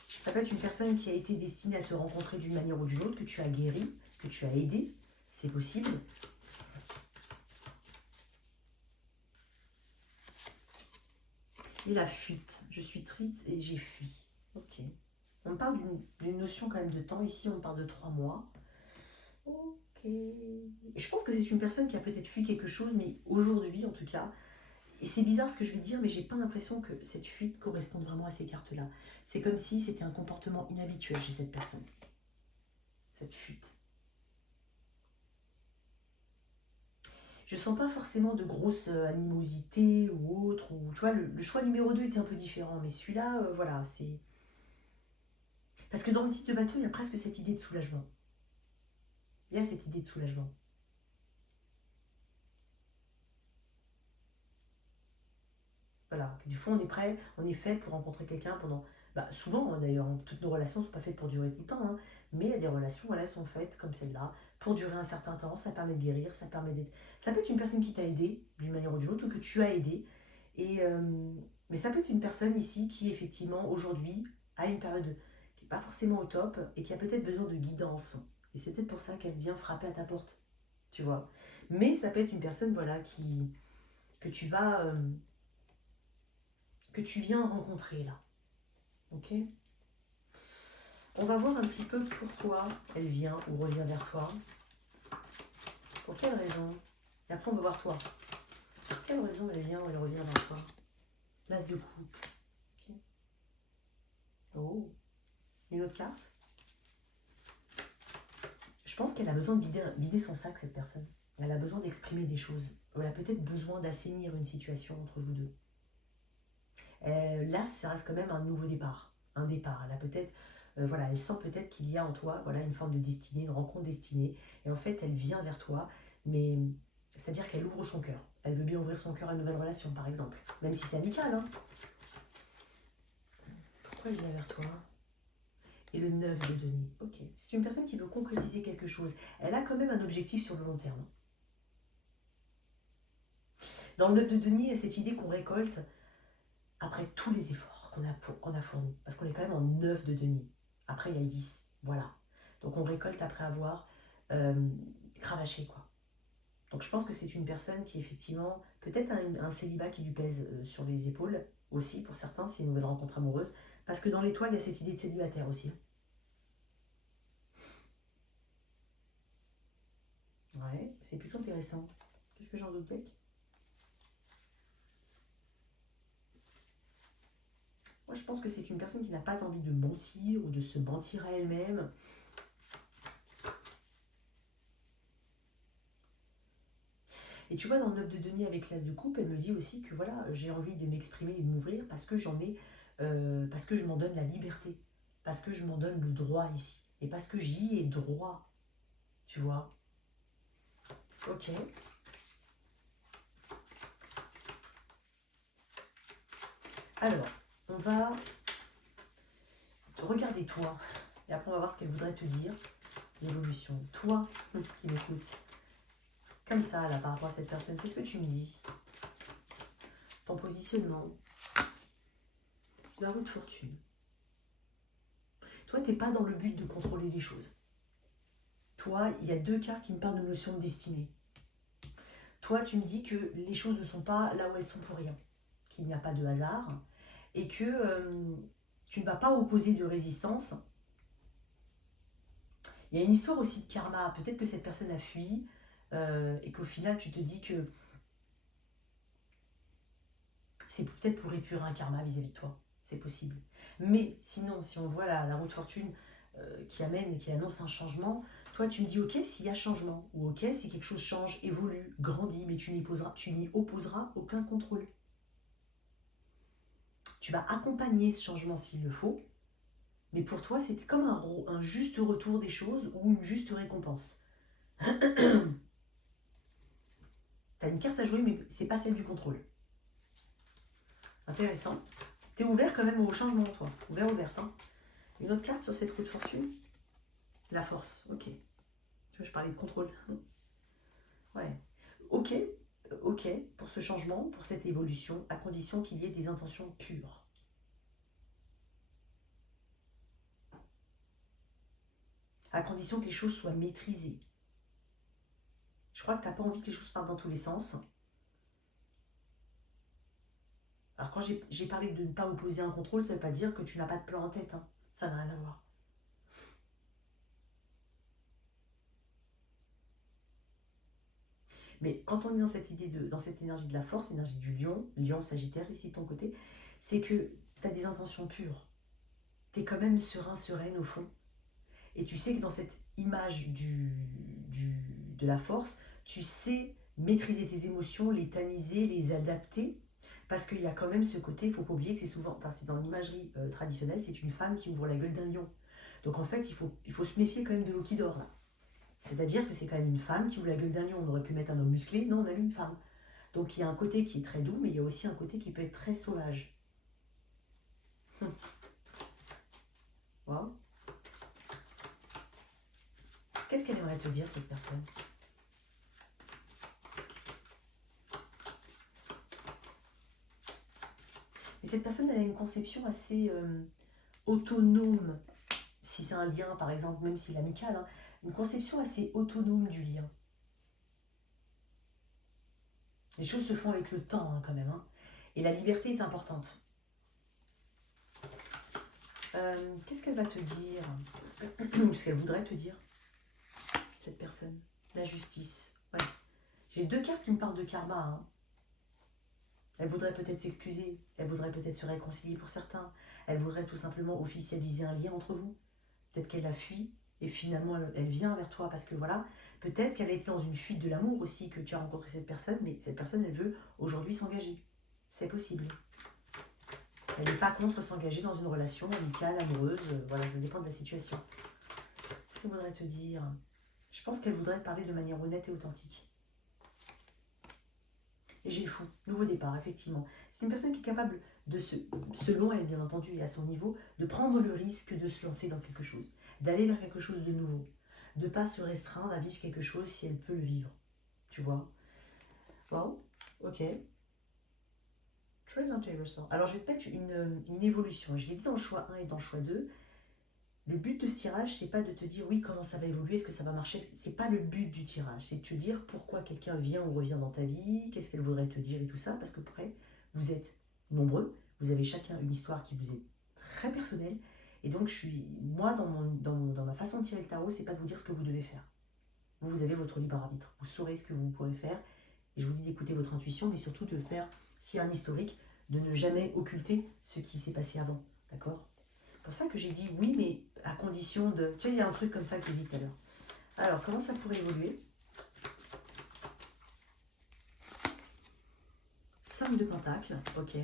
Ça peut être une personne qui a été destinée à te rencontrer d'une manière ou d'une autre, que tu as guéri, que tu as aidé. C'est possible. Et la fuite. Je suis triste et j'ai fui. Ok. On parle d'une notion quand même de temps. Ici, on parle de 3 mois. Ok. Je pense que c'est une personne qui a peut-être fui quelque chose, mais aujourd'hui, en tout cas, et c'est bizarre ce que je vais dire, mais j'ai pas l'impression que cette fuite corresponde vraiment à ces cartes-là. C'est comme si c'était un comportement inhabituel chez cette personne. Cette fuite. Je sens pas forcément de grosse animosité ou autre. Ou, tu vois, le choix numéro 2 était un peu différent, mais celui-là, voilà, c'est... Parce que dans le 10 de bateau, il y a presque cette idée de soulagement. Il y a cette idée de soulagement. Voilà, des fois on est prêt, on est fait pour rencontrer quelqu'un pendant... Bah, souvent, hein, d'ailleurs, toutes nos relations ne sont pas faites pour durer tout le temps, hein, mais il y a des relations, voilà, sont faites comme celle-là, pour durer un certain temps, ça permet de guérir, ça permet d'être... Ça peut être une personne qui t'a aidé, d'une manière ou d'une autre, ou que tu as aidé, et, mais ça peut être une personne ici qui, effectivement, aujourd'hui, a une période qui n'est pas forcément au top, et qui a peut-être besoin de guidance. Et c'est peut-être pour ça qu'elle vient frapper à ta porte, tu vois. Mais ça peut être une personne, voilà, que tu vas... que tu viens rencontrer là. Ok. On va voir un petit peu pourquoi elle vient ou revient vers toi. Pour quelle raison? Et après on va voir toi. Pour quelle raison elle vient ou elle revient vers toi? L'as de coupe. Okay. Oh. Une autre carte. Je pense qu'elle a besoin de vider son sac, cette personne. Elle a besoin d'exprimer des choses. Elle a peut-être besoin d'assainir une situation entre vous deux. Là, ça reste quand même un nouveau départ. Un départ. Elle a peut-être, voilà, elle sent peut-être qu'il y a en toi, voilà, une forme de destinée, une rencontre destinée. Et en fait, elle vient vers toi, mais c'est-à-dire qu'elle ouvre son cœur. Elle veut bien ouvrir son cœur à une nouvelle relation, par exemple. Même si c'est amical, hein. Pourquoi elle vient vers toi? Et le 9 de denier. Ok. C'est une personne qui veut concrétiser quelque chose. Elle a quand même un objectif sur le long terme. Dans le 9 de denier, il y a cette idée qu'on récolte après tous les efforts qu'on a fournis. Parce qu'on est quand même en 9 de denier. Après, il y a le 10. Voilà. Donc on récolte après avoir cravaché, quoi. Donc je pense que c'est une personne qui, effectivement, peut-être un célibat qui lui pèse sur les épaules aussi, pour certains, c'est une nouvelle rencontre amoureuse. Parce que dans l'étoile, il y a cette idée de célibataire aussi. Ouais, c'est plutôt intéressant. Qu'est-ce que j'en doute, Beck? Moi, je pense que c'est une personne qui n'a pas envie de mentir ou de se mentir à elle-même. Et tu vois, dans le 9 de denier avec l'as de coupe, elle me dit aussi que voilà, j'ai envie de m'exprimer et de m'ouvrir parce que parce que je m'en donne la liberté, parce que je m'en donne le droit ici, et parce que j'y ai droit, tu vois. Ok. Alors, on va te regarder toi, et après on va voir ce qu'elle voudrait te dire. L'évolution. Toi qui m'écoutes, comme ça, là, par rapport à cette personne, qu'est-ce que tu me dis? Ton positionnement, la roue de fortune. Toi, t'es pas dans le but de contrôler les choses. Toi, il y a deux cartes qui me parlent de notion de destinée. Toi, tu me dis que les choses ne sont pas là où elles sont pour rien, qu'il n'y a pas de hasard, et que tu ne vas pas opposer de résistance. Il y a une histoire aussi de karma. Peut-être que cette personne a fui, et qu'au final, tu te dis que c'est peut-être pour épurer un karma vis-à-vis de toi. C'est possible. Mais sinon, si on voit la roue de fortune qui amène et qui annonce un changement, toi tu me dis ok s'il y a changement, ou ok si quelque chose change, évolue, grandit, mais tu n'y opposeras aucun contrôle. Tu vas accompagner ce changement s'il le faut, mais pour toi c'est comme un juste retour des choses ou une juste récompense. T'as une carte à jouer, mais c'est pas celle du contrôle. Intéressant. T'es ouvert quand même au changement, toi. Ouverte. Hein. Une autre carte sur cette roue de fortune. La force, ok. Tu vois, je parlais de contrôle. Ouais. Ok, ok, pour ce changement, pour cette évolution, à condition qu'il y ait des intentions pures. À condition que les choses soient maîtrisées. Je crois que tu n'as pas envie que les choses partent dans tous les sens. Alors quand j'ai parlé de ne pas opposer un contrôle, ça ne veut pas dire que tu n'as pas de plan en tête. Hein. Ça n'a rien à voir. Mais quand on est dans cette idée dans cette énergie de la force, énergie du lion, lion, sagittaire ici de ton côté, c'est que tu as des intentions pures. Tu es quand même serein, sereine au fond. Et tu sais que dans cette image de la force, tu sais maîtriser tes émotions, les tamiser, les adapter. Parce qu'il y a quand même ce côté, il ne faut pas oublier que c'est souvent, enfin c'est dans l'imagerie traditionnelle, c'est une femme qui ouvre la gueule d'un lion. Donc en fait, il faut se méfier quand même de l'eau qui dort là. C'est-à-dire que c'est quand même une femme qui ouvre la gueule d'un lion. On aurait pu mettre un homme musclé, non, on a mis une femme. Donc il y a un côté qui est très doux, mais il y a aussi un côté qui peut être très sauvage. Wow. Qu'est-ce qu'elle aimerait te dire, cette personne? Mais cette personne, elle a une conception assez autonome, si c'est un lien, par exemple, même s'il est amical, hein, une conception assez autonome du lien. Les choses se font avec le temps, hein, quand même. Hein. Et la liberté est importante. Qu'est-ce qu'elle va te dire? Ou ce qu'elle voudrait te dire, cette personne? La justice. Ouais. J'ai deux cartes qui me parlent de karma. Hein. Elle voudrait peut-être s'excuser, elle voudrait peut-être se réconcilier pour certains, elle voudrait tout simplement officialiser un lien entre vous. Peut-être qu'elle a fui, Et finalement, elle vient vers toi parce que voilà, peut-être qu'elle a été dans une fuite de l'amour aussi, que tu as rencontré cette personne, mais cette personne, elle veut aujourd'hui s'engager. C'est possible. Elle n'est pas contre s'engager dans une relation amicale, amoureuse, voilà, ça dépend de la situation. Qu'est-ce qu'elle voudrait te dire? Je pense qu'elle voudrait te parler de manière honnête et authentique. Et j'ai le fou, nouveau départ, effectivement. C'est une personne qui est capable de selon elle bien entendu et à son niveau, de prendre le risque de se lancer dans quelque chose, d'aller vers quelque chose de nouveau, de ne pas se restreindre à vivre quelque chose si elle peut le vivre. Tu vois? Wow, ok. Très intéressant. Alors je vais te mettre une évolution. Je l'ai dit dans le choix 1 et dans le choix 2. Le but de ce tirage, c'est pas de te dire oui, comment ça va évoluer, est-ce que ça va marcher, c'est pas le but du tirage, c'est de te dire pourquoi quelqu'un vient ou revient dans ta vie, qu'est-ce qu'elle voudrait te dire et tout ça, parce que après, vous êtes nombreux, vous avez chacun une histoire qui vous est très personnelle, et donc moi, dans ma façon de tirer le tarot, c'est pas de vous dire ce que vous devez faire. Vous avez votre libre arbitre, vous saurez ce que vous pourrez faire, et je vous dis d'écouter votre intuition, mais surtout de faire, s'il y a un historique, de ne jamais occulter ce qui s'est passé avant, d'accord? C'est pour ça que j'ai dit oui, mais à condition de... Tu vois, il y a un truc comme ça que j'ai dit tout à l'heure. Alors, comment ça pourrait évoluer? 5 de pentacles, ok.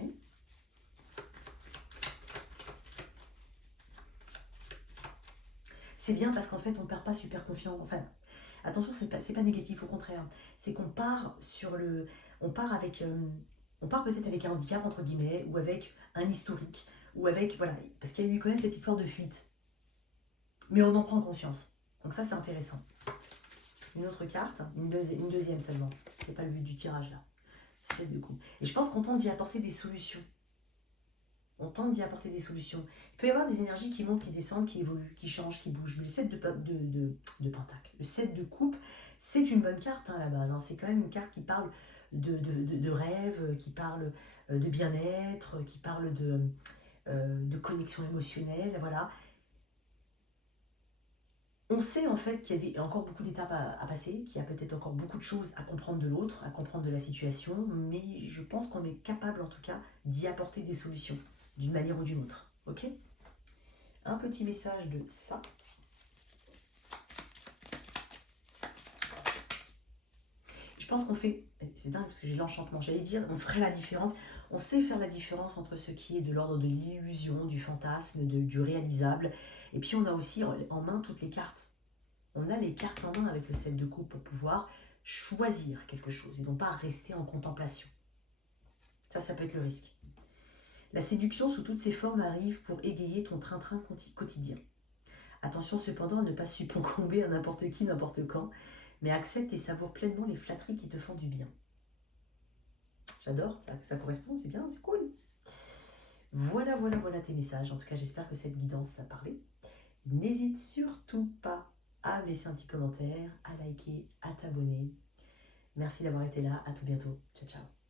C'est bien parce qu'en fait, on ne perd pas super confiant. Enfin, attention, c'est pas négatif, au contraire. C'est qu'on part sur le... On part avec... on part peut-être avec un handicap, entre guillemets, ou avec un historique, ou avec... Voilà, parce qu'il y a eu quand même cette histoire de fuite. Mais on en prend conscience. Donc ça, c'est intéressant. Une autre carte, une deuxième seulement. C'est pas le but du tirage, là. 7 de coupe. Et je pense qu'on tente d'y apporter des solutions. On tente d'y apporter des solutions. Il peut y avoir des énergies qui montent, qui descendent, qui évoluent, qui changent, qui bougent. Mais le 7 de pentacle, le 7 de coupe, c'est une bonne carte hein, à la base. Hein. C'est quand même une carte qui parle de rêve, qui parle de bien-être, qui parle de connexion émotionnelle. Voilà. On sait en fait qu'il y a encore beaucoup d'étapes à passer, qu'il y a peut-être encore beaucoup de choses à comprendre de l'autre, à comprendre de la situation, mais je pense qu'on est capable en tout cas d'y apporter des solutions, d'une manière ou d'une autre. Ok? Un petit message de ça. Je pense qu'on fait, c'est dingue parce que j'ai l'enchantement, j'allais dire, on ferait la différence, on sait faire la différence entre ce qui est de l'ordre de l'illusion, du fantasme, du réalisable, et puis on a aussi en main toutes les cartes. On a les cartes en main avec le 7 de coupe pour pouvoir choisir quelque chose et non pas rester en contemplation. Ça peut être le risque. La séduction sous toutes ses formes arrive pour égayer ton train-train quotidien. Attention cependant à ne pas succomber à n'importe qui, n'importe quand, mais accepte et savoure pleinement les flatteries qui te font du bien. J'adore, ça correspond, c'est bien, c'est cool. Voilà tes messages. En tout cas, j'espère que cette guidance t'a parlé. N'hésite surtout pas à me laisser un petit commentaire, à liker, à t'abonner. Merci d'avoir été là. À tout bientôt. Ciao, ciao.